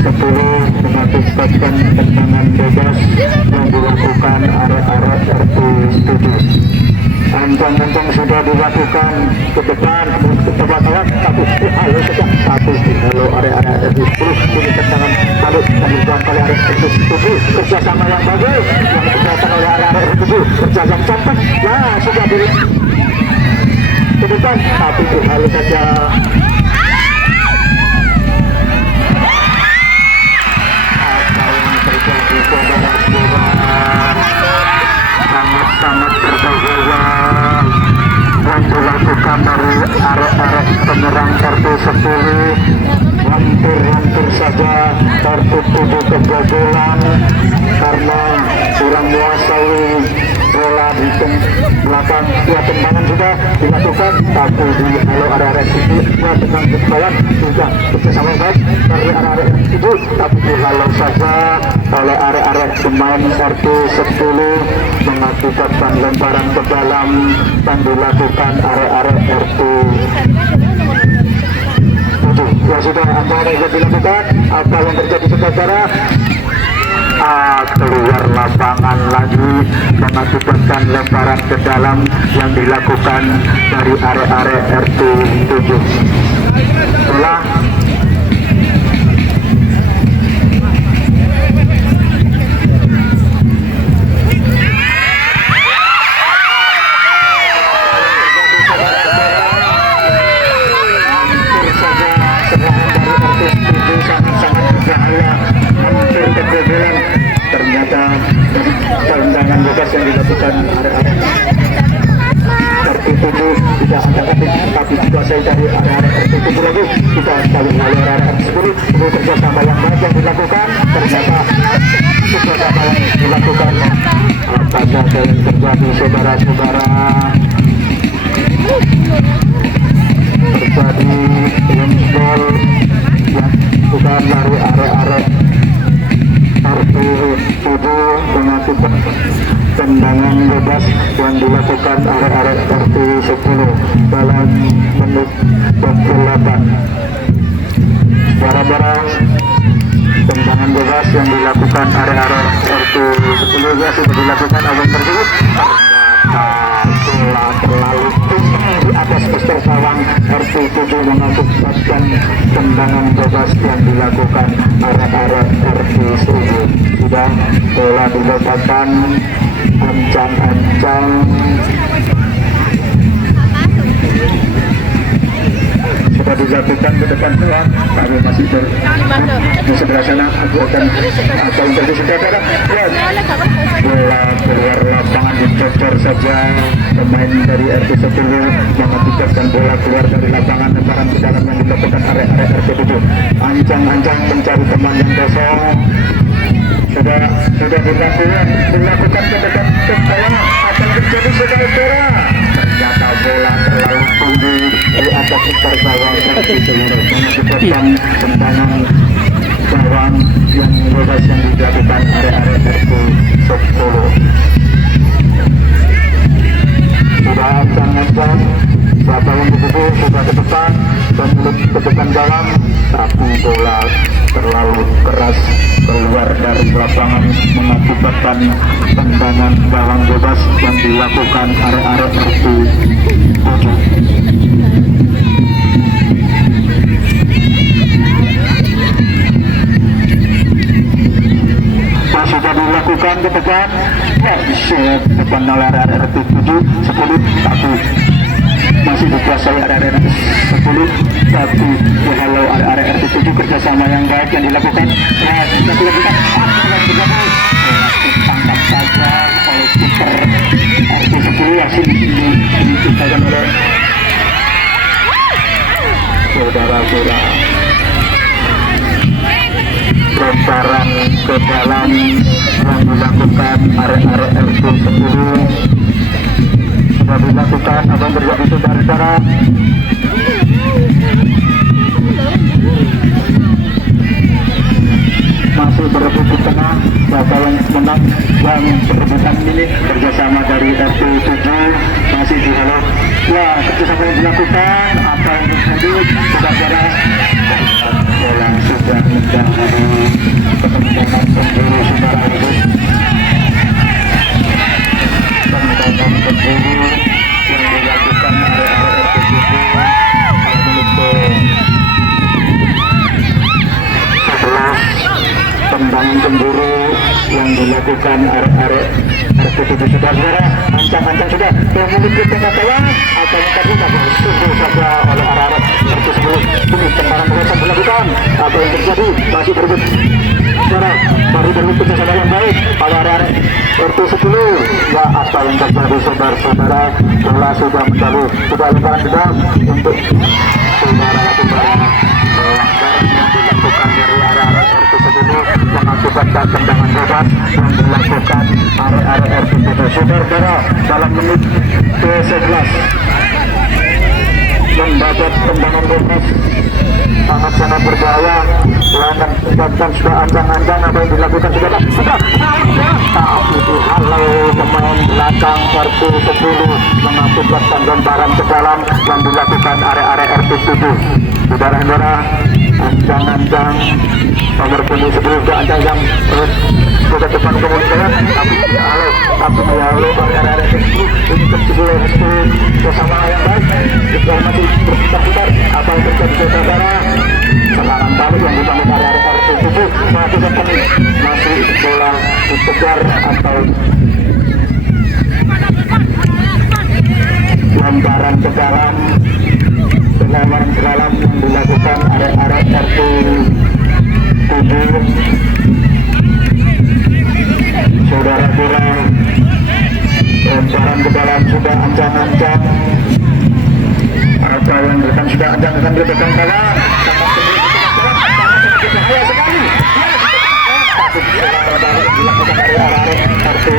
10 mengakibatkan tendangan bebas yang dilakukan area RT 7. Ancang-ancang sudah dilakukan ke depan ke tempat awak, tapi halo saja satu halo area RT 10 ini tendangan balik yang dilakukan oleh area RT 7, kerjasama yang bagus yang dilakukan oleh area RT 7, kerja yang cantik ya sudah di ke depan, tapi halo saja. Sangat berbahaya yang dilakukan dari area penyerang RT 10. Hampir saja tertutup kegagalan karena kurang menguasai bola di belakang. Ya, tendangan sudah dilakukan, tapi di halo area itu ya tenang ke bawah sudah bersama baik dari area itu, tapi dihalau saja oleh area pemain RT 10 mengakibatkan lemparan ke dalam dan dilakukan area RT 7. Ya sudah, apa yang dilakukan? Apa yang terjadi saudara? Keluar lapangan lagi mengakibatkan lemparan ke dalam yang dilakukan dari area RT 7. Setelah dilakukan area-area RT7 tidak ada tapi dikuasai dari area-area RT7 lagi kita sekali melalui area RT10 ini kerjasama yang baik yang dilakukan ternyata kerjasama yang dilakukan apa saja yang terjadi saudara-saudara terjadi install yang bukan dari area-area RT7 mengakibat tendangan bebas yang dilakukan area-area RT10 dalam menit 28 barang-barang tendangan bebas yang dilakukan area-area RT10 ya sudah dilakukan abang tersebut ternyata terlalu tinggi di atas poster gawang RT7 mengakibatkan tendangan bebas yang dilakukan area-area RT10 sudah bola didapatkan ancang-ancang sudah dilakukan ke depan tuan kami masih di sebelah sana aku akan interview saudara bola keluar lapangan dicocor saja pemain dari RT10 mengakibatkan bola keluar dari lapangan lemparan ke dalam yang dilakukan area RT7 ancang-ancang mencari teman yang kosong sudah dilakukan ke depan akan terjadi saudara ternyata bola terlalu tinggi di atas sekitar gawang mengakibatkan tendangan gawang yang bebas yang dilakukan area-area RT10 sudah ancang-ancang siapa yang dipukul sudah ke depan dan ke depan gawang tapi bola terlalu keras keluar dari lapangan mengakibatkan tendangan gawang bebas yang dilakukan area-area RT7 sudah dilakukan ke depan depan area RT7 10 tapi masih dikuasai area 10 tapi halau area RT7 kerjasama yang baik yang dilakukan tangkap saja oleh kiper RT10 yang diciptakan oleh saudara-saudara lemparan ke dalam yang dilakukan area RT10 sudah dilakukan apa yang terjadi saudara-saudara masih berebut di tengah siapa yang menang yang perebutan ini kerjasama dari RT7 masih dihalau kerjasama yang dilakukan apa yang terjadi saudara-saudara bola sudah menjadi tendangan pemburu saudara itu tendangan pemburu yang dilakukan area RT7 menit 11 tendangan pemburu yang dilakukan area RT7 saudara-saudara ancang-ancang sudah menit ke tengah gawang atau tadi tunggu saja oleh area RT10 ini tendangan bebas dilakukan apa yang terjadi masih berebut saudara baru berebut kerjasama yang baik oleh area RT10 ya apa yang terjadi saudara-saudara bola sudah menjadi sudah lemparan ke dalam untuk saudara-saudara pelanggaran yang dilakukan dari area RT10 mengakibatkan tendangan bebas yang dilakukan area RT7 saudara-saudara dalam menit ke-11 mendapat tendangan bebas sangat-sangat berbahaya dan sudah ancang-ancang apa yang dilakukan sudah tapi dihalau pemain belakang RT10 mengakibatkan lemparan ke dalam yang dilakukan area RT7 saudara-saudara ancang-ancang nomor punggung 10 sudah ancang-ancang terus ke depan kemudian tapi dihalau area RT10 ini terjadi bersama yang baik kita masih berputar-putar apa yang terjadi saudara serangan balik yang dibangun area RT7 mengakibatkan masih bola dikejar atau lemparan ke dalam tendangan ke dalam yang dilakukan area RT7 saudara-saudara lemparan ke dalam sudah ancang-ancang. Apa yang berikan sudah ancang-ancang ke belakang kawan. Bahaya sekali. Dilakukan area-area kartu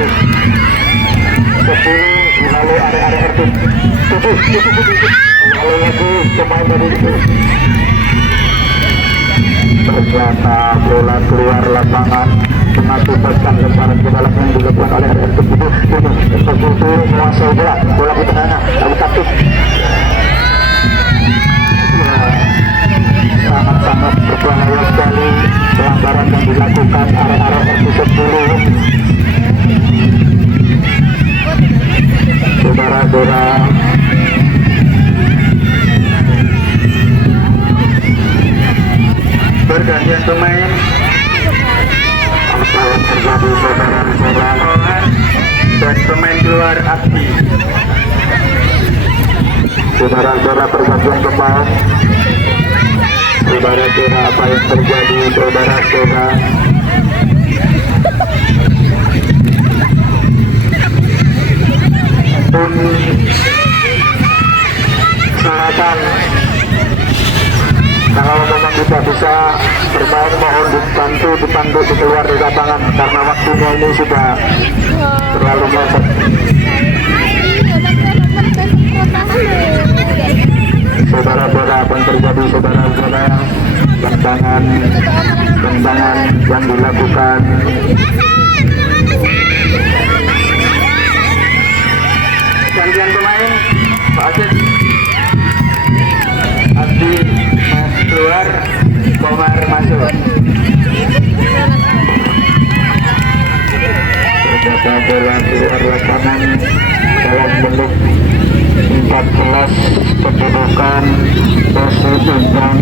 10 lalu area-area kartu 7 lalu lagi pemain dari itu. Ternyata bola keluar lapangan mengakibatkan lemparan ke dalam yang dilakukan oleh area tersebut. Ini tertutup menguasai bola ke tengah lalu takut. Sangat-sangat berbahaya sekali pelanggaran yang dilakukan area-area RT 10. Saudara-saudara, pergantian pemain. Apa yang terjadi saudara-saudara? Dan pemain keluar aktif. Saudara-saudara, pergantian pemain. Saudara-saudara, apa yang terjadi saudara-saudara? Selatan, kalau memang kita bisa bermain, mohon dipandu keluar di lapangan karena waktunya ini sudah terlalu mepet. Saudara-saudara, apa yang terjadi saudara-saudara? Tendangan yang dilakukan. Gantian pemain, Pak Aziz. Abdi keluar, Komar masuk. Ternyata bola keluar lapangan dalam bentuk 14 kedudukan posisi imbang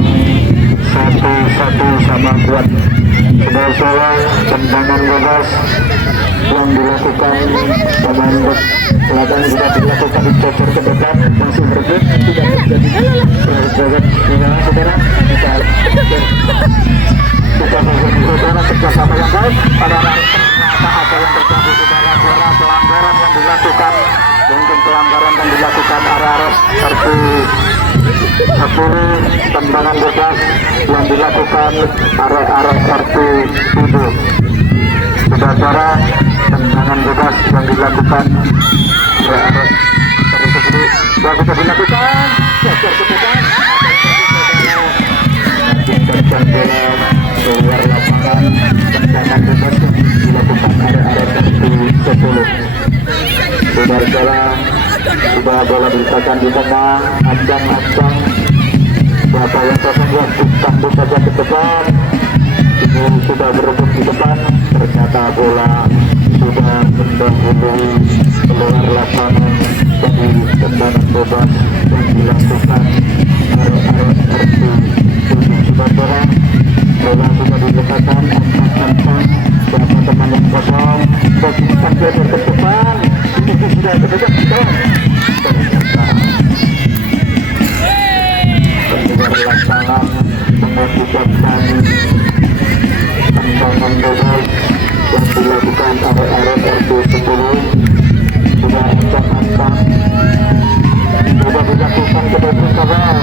1-1 sama kuat. Saudara-saudara, tendangan bebas yang dilakukan pemain belakang sudah dilakukan dicocor ke depan, masih berbeda, tidak terjadi saudara kita saudara kerjasama yang baik pada ternyata apa yang terjadi saudara-saudara, pelanggaran yang dilakukan, mungkin pelanggaran yang dilakukan arah-arah kartu 10, tendangan bebas yang dilakukan arah-arah kartu 7. Saudara-saudara, tendangan bebas yang dilakukan arah-arah kartu 10 yang bisa dilakukan mengakibatkan bola keluar lapangan. Tendangan bebas yang dilakukan arah-arah kartu 10. Saudara-saudara, sudah bola diletakkan di tengah, ancang-ancang. Siapa yang tersenggah ditambah saja ke depan. Ini sudah berebut di depan. Ternyata bola sudah mendahului keluar lapangan. Jadi tendangan bebas yang dilakukan arah-arah kartu 7. Saudara-saudara, bola sudah diletakkan ancang-ancang. Siapa teman yang kosong, posisikan dia ke depan. Itu sudah terdekat di bawah. Ternyata keluar lapangan mengakibatkan tendangan bebas yang dilakukan arah-arah RT 10. Sudah ancang-ancang, sudah dilakukan ke depan kawan.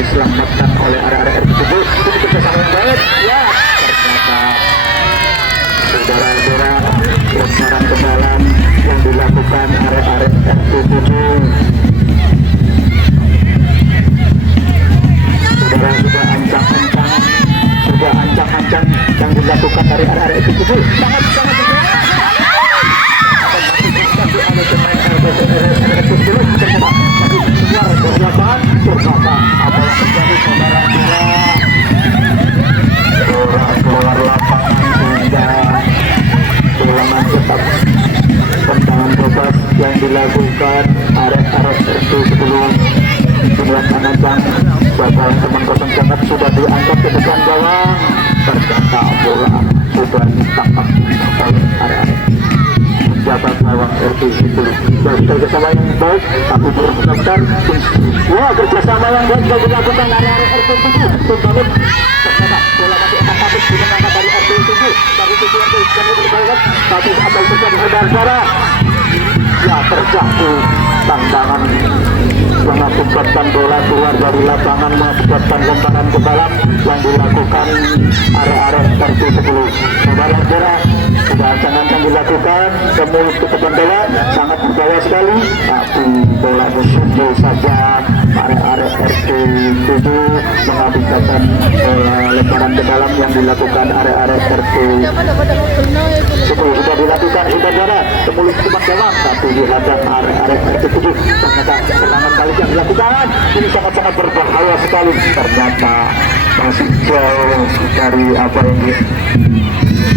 Diselamatkan oleh area-area tersebut. Itu kerjasama yang baik. Ya, ternyata saudara-saudara, lemparan ke dalam yang dilakukan area-area RT 7. saudara sudah ancang-ancang yang dilakukan dari area itu sangat keluar lapangan sehingga ulangan tetap tendangan bebas yang dilakukan arek-arek RT sebelum dilaksanakan bakalan teman kosong sangat sudah diangkat ke depan gawang ternyata bola sudah ditangkap oleh arek-arek jabat gawang RT sebelum dari kerjasama yang baik tapi belum benar kerjasama yang baik sudah dilakukan arek-arek RT 7 membangun ternyata bola masih akan habis dimenangkan dari RT 7 dari tujuan kami berbalik tapi apa yang terjadi saudara ya terjatuh tandangan mengakibatkan bola keluar dari lapangan mengakibatkan lemparan ke dalam yang dilakukan area-area RT 10 saudara-saudara sudah ancang-ancang dilakukan ke mulut ke depan bola sangat berbahaya sekali tapi bola disunjul saja area-area RT 7 mengakibatkan bola lemparan ke dalam yang dilakukan area-area RT 10 sudah dilakukan saudara ke mulut ke depan bola tapi dihadang area-area RT 7 ternyata serangan balik yang dilakukan ini sangat-sangat berbahaya sekali ternyata masih jauh dari apa yang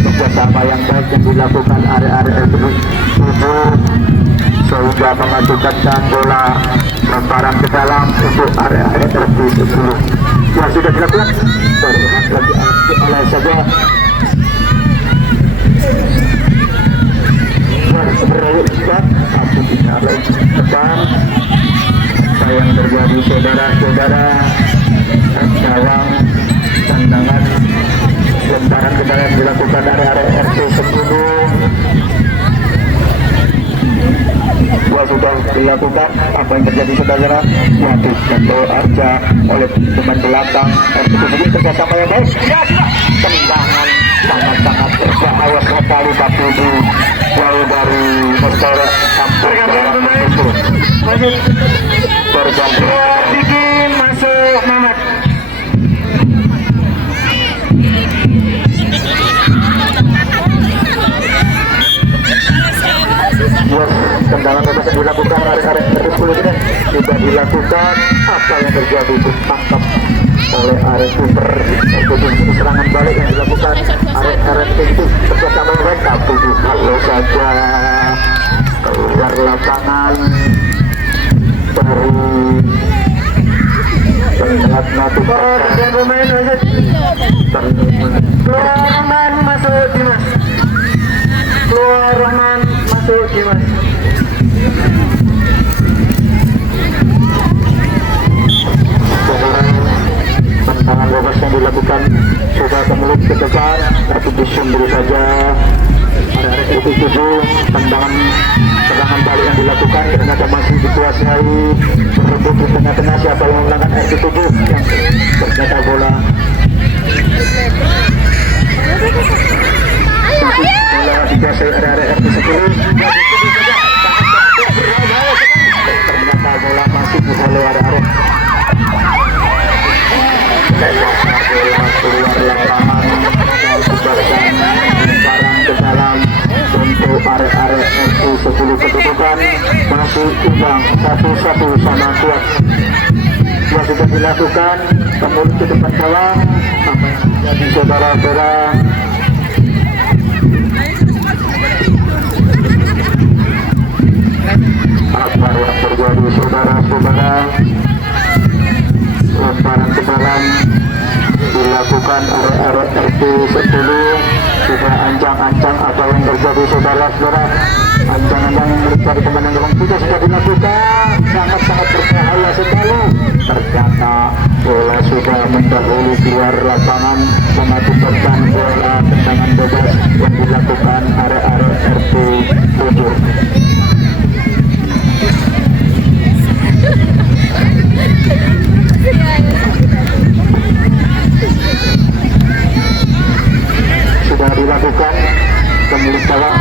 kerjasama yang baik yang dilakukan area-area RT 7 sehingga mengakibatkan bola lemparan ke dalam untuk area-area RT 10 yang sudah dilakukan lagi oleh saja berayut cepat tapi tidak lagi depan yang terjadi saudara-saudara gawang tendangan lemparan ke dalam dilakukan area RT 10 sudah dilakukan apa yang terjadi saudara waduh tentu aja oleh teman belakang RT 7 kerjasama yang baik ya tendangan sangat-sangat berbahaya sekali tapi itu jauh dari masyarakat sampai itu berganti bikin masuk Mamat tendangan bebas yang dilakukan arek-arek RT 10 ini sudah dilakukan apa yang terjadi ditangkap oleh arek super untuk serangan balik yang dilakukan arek-arek itu bersama mereka tujuh kalau saja keluar lapangan dari terlihat melakukan dan pemain keluar Rahman masuk Dimas keluar Rahman masuk Dimas tendangan bebas yang dilakukan sudah kemulut ke depan tapi disumbur saja area RT 7 tendangan serangan balik yang dilakukan ternyata masih dikuasai berebut di tengah-tengah siapa yang memenangkan RT 7 yang ternyata bola dikuasai area RT 10 ternyata bola masih oleh area bola keluar lapangan mengakibatkan lemparan ke dalam untuk area-area RT 10 kedudukan masih imbang 1-1 sama kuat yang sudah dilakukan kemudian ke depan gawang apa yang terjadi saudara-saudara apa yang terjadi saudara-saudara lemparan ke dalam dilakukan area RT 10 sudah ancang-ancang apa yang terjadi saudara-saudara ancang-ancang mencari teman yang tidak sudah dilakukan sangat-sangat berbahaya sekali ternyata bola sudah mendahului keluar lapangan mengakibatkan bola tendangan bebas yang dilakukan area RT 7 sudah dilakukan kembali salah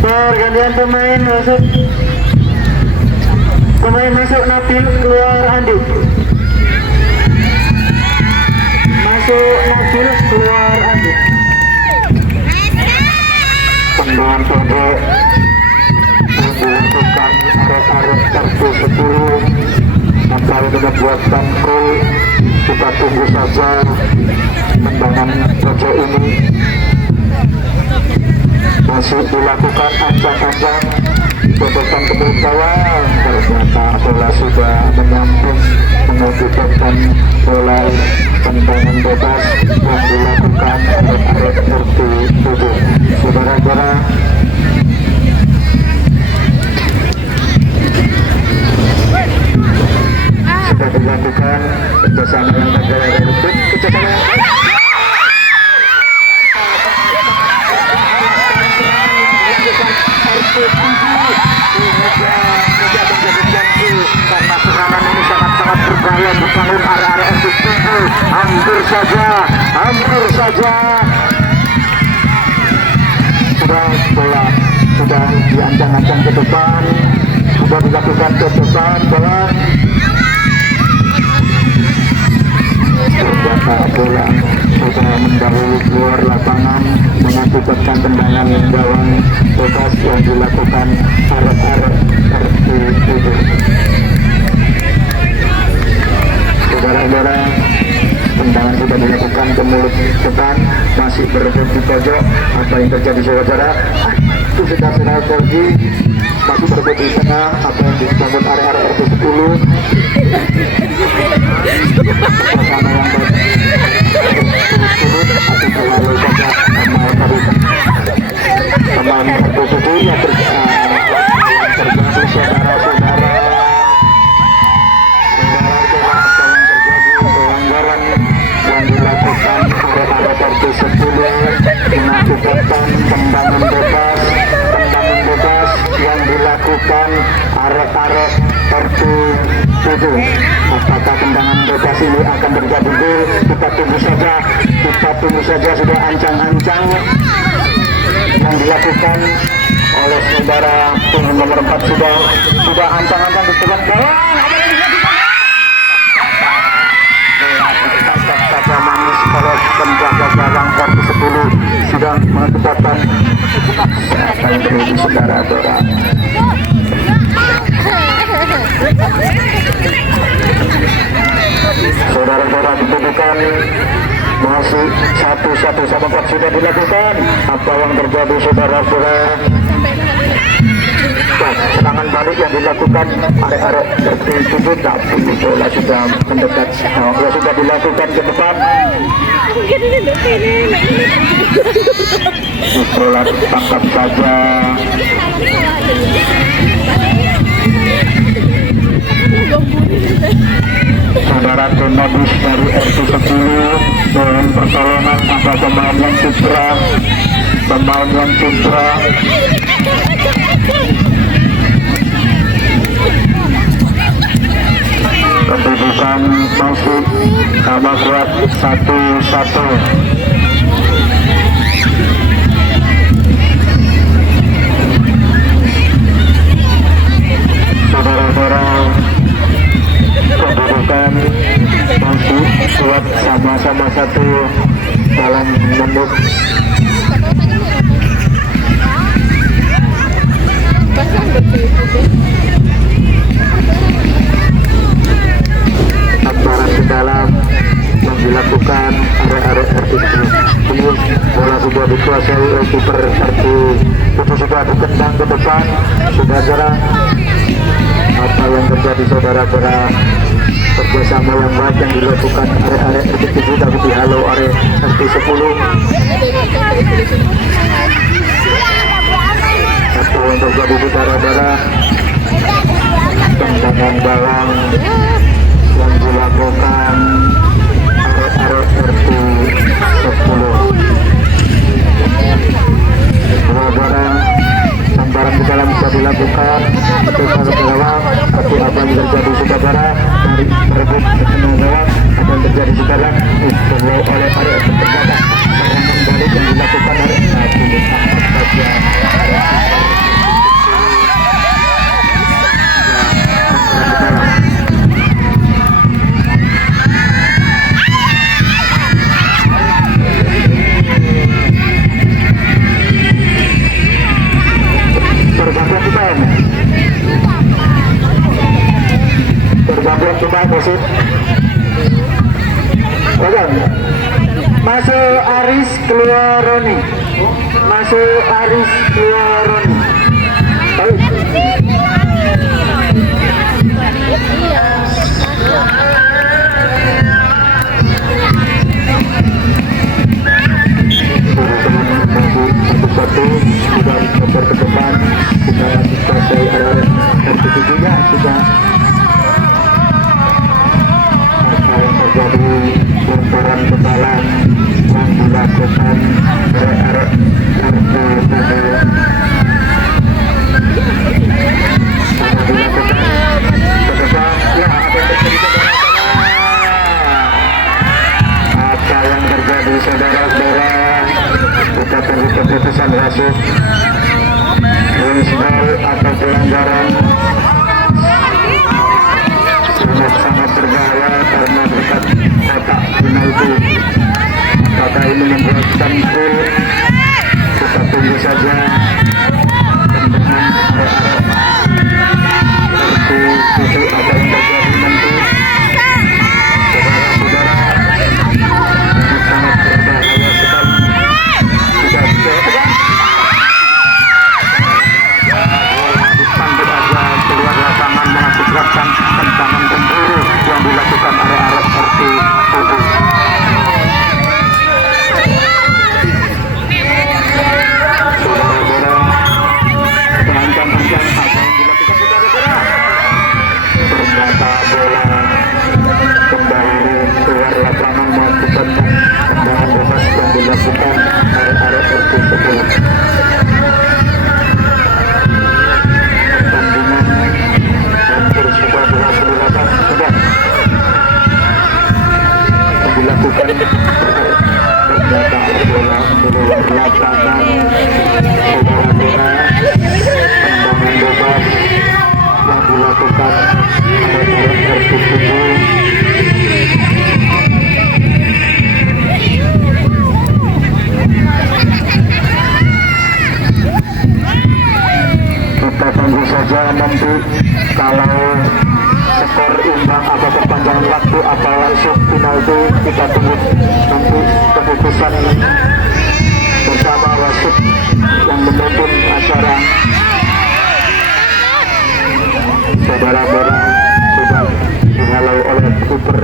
pergantian pemain masuk Pemain masuk Nabil, keluar Andi. Masuk Nabil, keluar Andi. Tendangan pendek yang dilakukan arek-arek RT 10. Nampaknya dengan buatan gol. Kita tunggu saja tendangan pojok ini. Masih dilakukan ancang-ancang bobokan ke gawang, ternyata bola sudah menyambung mengakibatkan bola tendangan bebas yang dilakukan oleh arek RT 7. Saudara-saudara, sudah dilakukan kerjasama yang terjadi dari tim kerjasama yang karena serangan ini sangat-sangat berbahaya membangun area-area RT7. Hampir saja sudah bola sudah diancang-ancang ke depan, sudah dilakukan ke depan bola, ternyata bola sudah mendahului keluar lapangan mengakibatkan tendangan gawang bebas yang dilakukan arek-arek RT7. Saudara-saudara, tendangan sudah dilakukan ke mulut depan, masih berebut di pojok. Apa yang terjadi saudara? Itu sudah final 4G, masih berebut di tengah. Apa yang dibangun arek-arek RT10? Bersama yang selalu saja pemain RT7 yang terjadi saudara-saudara. Yang dilakukan oleh arek RT10 mengakibatkan tendangan bebas yang dilakukan arek-arek RT7. Apakah tendangan bebas ini akan terjadi gol? Kita tunggu saja. Sudah ancang-ancang yang dilakukan oleh saudara pemain nomor 4 sudah ancang-ancang di depan gawang. Saja manis kalau penjaga gawang RT10 sudah mengakibatkan ini saudara-saudara. Saudara-saudara, dituduhkan masih 1-1 sama 4 sudah dilakukan. Apa yang terjadi saudara-saudara? Serangan balik yang dilakukan arek-arek RT7, tapi bola sudah mendekat, bola sudah dilakukan ke depan. Bola tangkap saja. Saudara Tunabus dari RT10 dengan pertolongan ada pemain yang cedera. Kedudukan masih sama kuat 1-1. Saudara-saudara, kedudukan masih kuat sama-sama 1 dalam menit. Antara di dalam yang dilakukan area-area RT10. Bola sudah dikuasai oleh kiper RT7, sudah ditendang ke depan. Saudara, apa yang terjadi saudara-saudara? Kerjasama yang baik yang dilakukan area-area RT7 tapi dihalau area RT10. Apa yang terjadi saudara-saudara? Tendangan gawang yang dilakukan arek-arek RT10. Saudara, sambaran di dalam bisa dilakukan untuk gawang. Tapi apa yang terjadi saudara dari berebut tendangan gawang? Apa yang terjadi saudara? Oleh arek terjaga serangan balik yang dilakukan oleh saja. dilakukan. Masuk Aris, keluar Roni. Masuk Aris, keluar Roni. Baik. Satu sudah motor ke depan, sudah selesai area RT7-nya sudah. Apa yang terjadi benturan kepala yang dilakukan oleh RT7 dilakukan ke depan. Ya, ada yang terjadi apa yang terjadi saudara-saudara? Kita tunggu keputusan wasit. Handball atau pelanggaran sangat berbahaya karena dekat kotak penalti. Apakah ini membuatkan gol? Kita tunggu saja. Tendangan seperti itu ada yang terjadi nanti. Saudara-saudara, ini sangat berbahaya sekali. Sudah disambut aja keluar lapangan mengakibatkan tendangan pemburu yang dilakukan oleh Arab RT7. Saudara-saudara, terancam-ancam apa yang dilakukan saudara-saudara? Ternyata bola kembali keluar lapangan mengakibatkan tendangan bebas yang dilakukan oleh Arab RT7. Dilakukan ternyata bola keluar lapangan saudara-saudara, tendangan bebas yang dilakukan oleh RT7. Kita tunggu saja nanti kalau skor imbang atau perpanjangan waktu apa langsung penalti. Kita tunggu nanti keputusan bersama wasit yang memimpin acara. Saudara-saudara, sudah dihalau oleh kiper,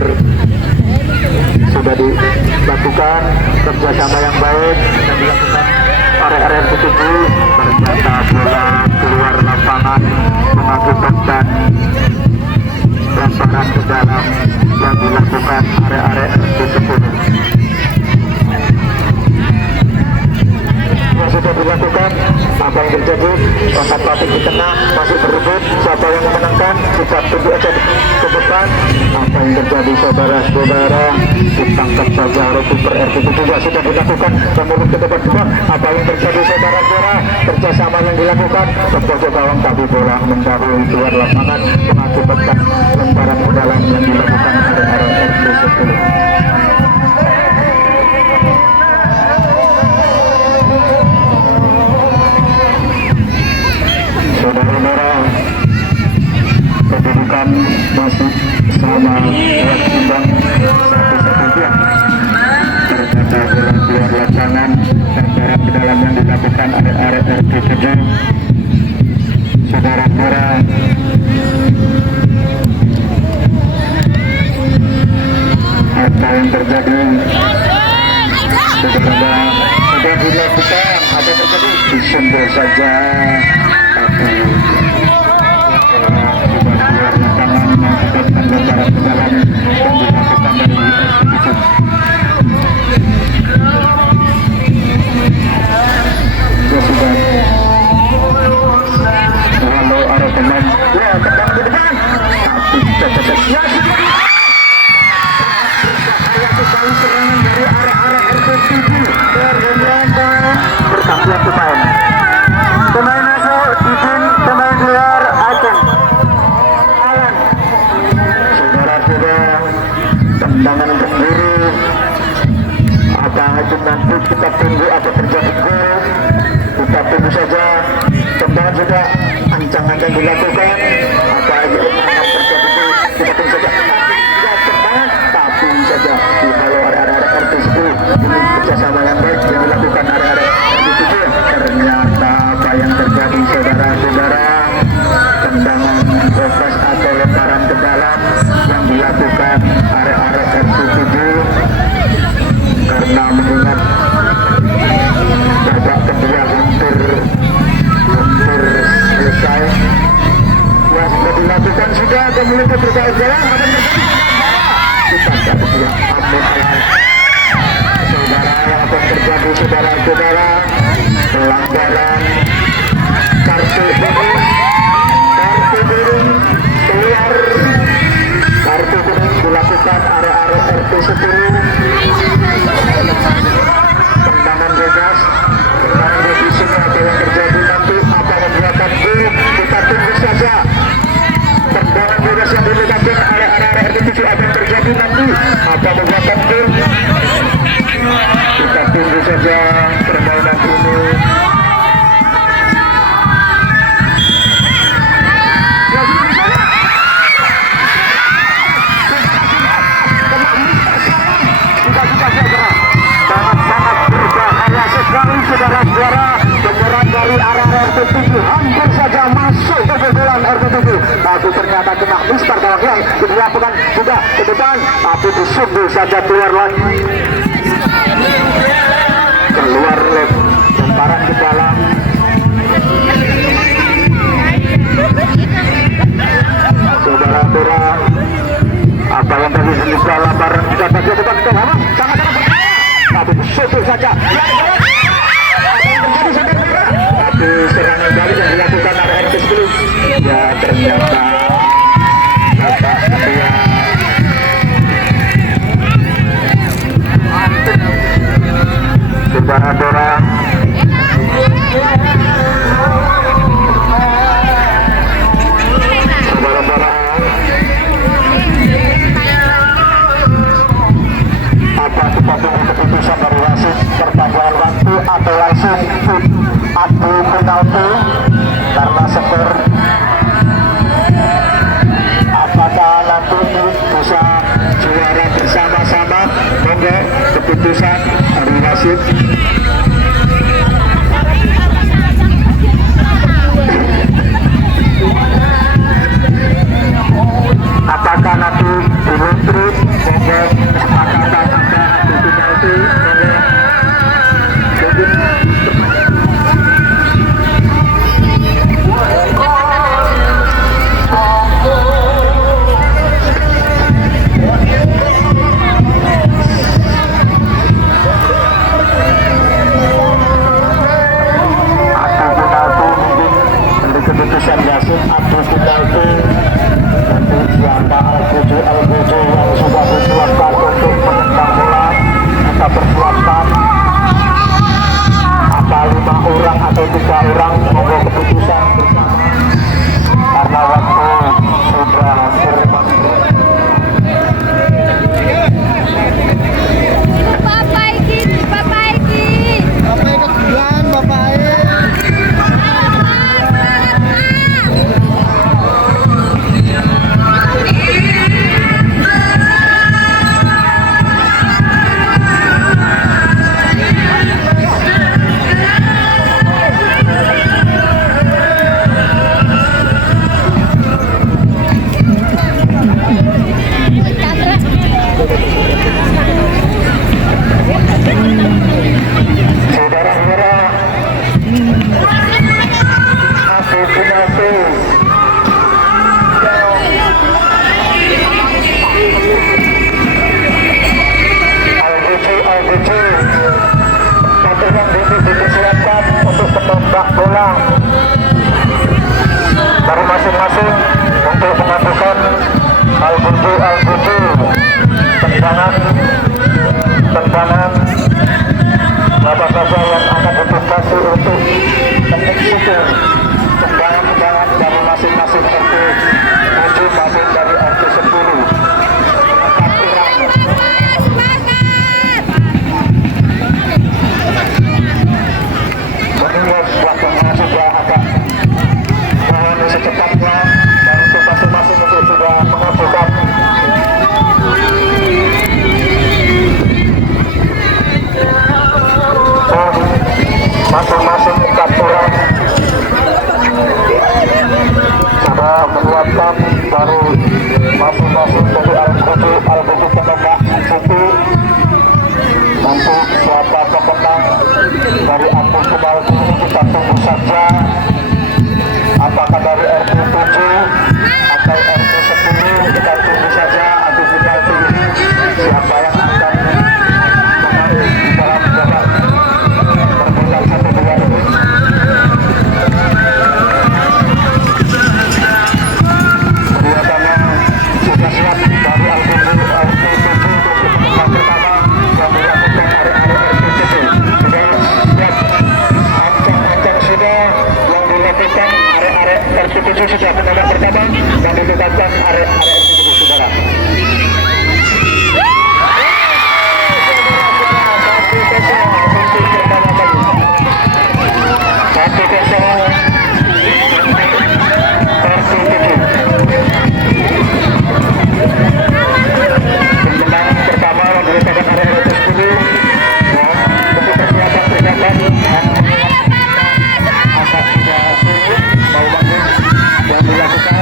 sudah dilakukan kerjasama yang baik dan dilakukan oleh RT7. Ternyata bola keluar lapangan mengakibatkan lemparan ke dalam yang dilakukan area RT7. Yang sudah dilakukan, apa yang terjadi? Angkat patik di tengah masih berebut, siapa yang memenangkan? Kita tunggu aja ke depan. Apa yang terjadi saudara-saudara? Ditangkap saja oleh kiper RT7 sudah dilakukan dan mulut ke depan juga. Apa yang terjadi saudara-saudara? Kerjasama yang dilakukan, pojok gawang tapi bola mendahului keluar lapangan mengakibatkan lemparan ke dalam yang dilakukan oleh RT7. Saudara-saudara, kedudukan masih sama buat imbang 1-1. Ternyata bola keluar lapangan, lemparan ke dalam yang dilakukan oleh RT7. Saudara-saudara, apa yang terjadi? Saudara-saudara, sudah dilakukan, apa yang terjadi? Disentuh saja. Tapi sudah keluar lapangan mengakibatkan lemparan ke dalam yang dilakukan dari RT7. Sudah halo arah teman, ya tendang ke depan, tapi tetap ya sekali serangan dari arah RT7. Ternyata bertambah pemain. Pemain masuk Didin, pemain keluar Aceh Alan. Saudara-saudara, tendangan pemburu. Apa itu nanti kita tunggu apa terjadi gol. Kita tunggu saja. Tendangan sudah ancang-ancang dilakukan. Apa aja yang terjadi kita tunggu saja. Tidak tendangan, tapi saja di halau area 10. Tendangan bebas. Tendangan revisi apa yang terjadi nanti, apa yang dilakukan gol, kita tunggu saja. Tendangan bebas yang dilakukan oleh arah-arah RT7, apa yang terjadi nanti, apa yang dilakukan gol. Kita tunggu saja permainan ini. Sangat-sangat berbahaya sekali saudara-saudara. Penyerang dari arah RT7 hampir saja masuk ke kegolan RT7, tapi ternyata kena Mister Gawang yang dilakukan sudah ke depan, tapi disundul saja keluar lagi. Keluar lemparan ke dalam. Saudara-saudara, apa yang tadi bisa lemparan dapat dilakukan ke dalam, sangat-sangat berbahaya, tapi disundul saja. Tapi serangan balik yang dilakukan oleh RT10, ya ternyata babak kedua. Saudara-saudara, apa kita tunggu keputusan dari wasit, perpanjangan waktu atau langsung adu penalti karena skor? Apakah nanti bisa juara bersama-sama? Monggo keputusan dari wasit. Apakah nanti diluntrut? Monggo kesepakatan ada adu penalti. Keputusan wasit adu penalti nanti siapa Al-Buju yang sudah bersiapkan untuk menendang bola, kita bersiapkan apa 5 orang atau 3 orang, monggo keputusan bersama karena waktu sudah berpanggung. Bola dari masing-masing untuk menentukan Al-Buju tendangan apa saja yang akan dituntasi untuk menentukan tendangan dari masing-masing RT7 maupun dari RT10. Mengingat waktunya sudah saja penembak pertama dan ditetapkan area RT saudara. Satu kosong. Pemenang pertama yang ditetapkan area RT 10. Untuk persiapan angkat 30 bau bagus yang dilakukan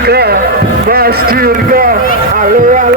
Dirga, Mas Dirga, halo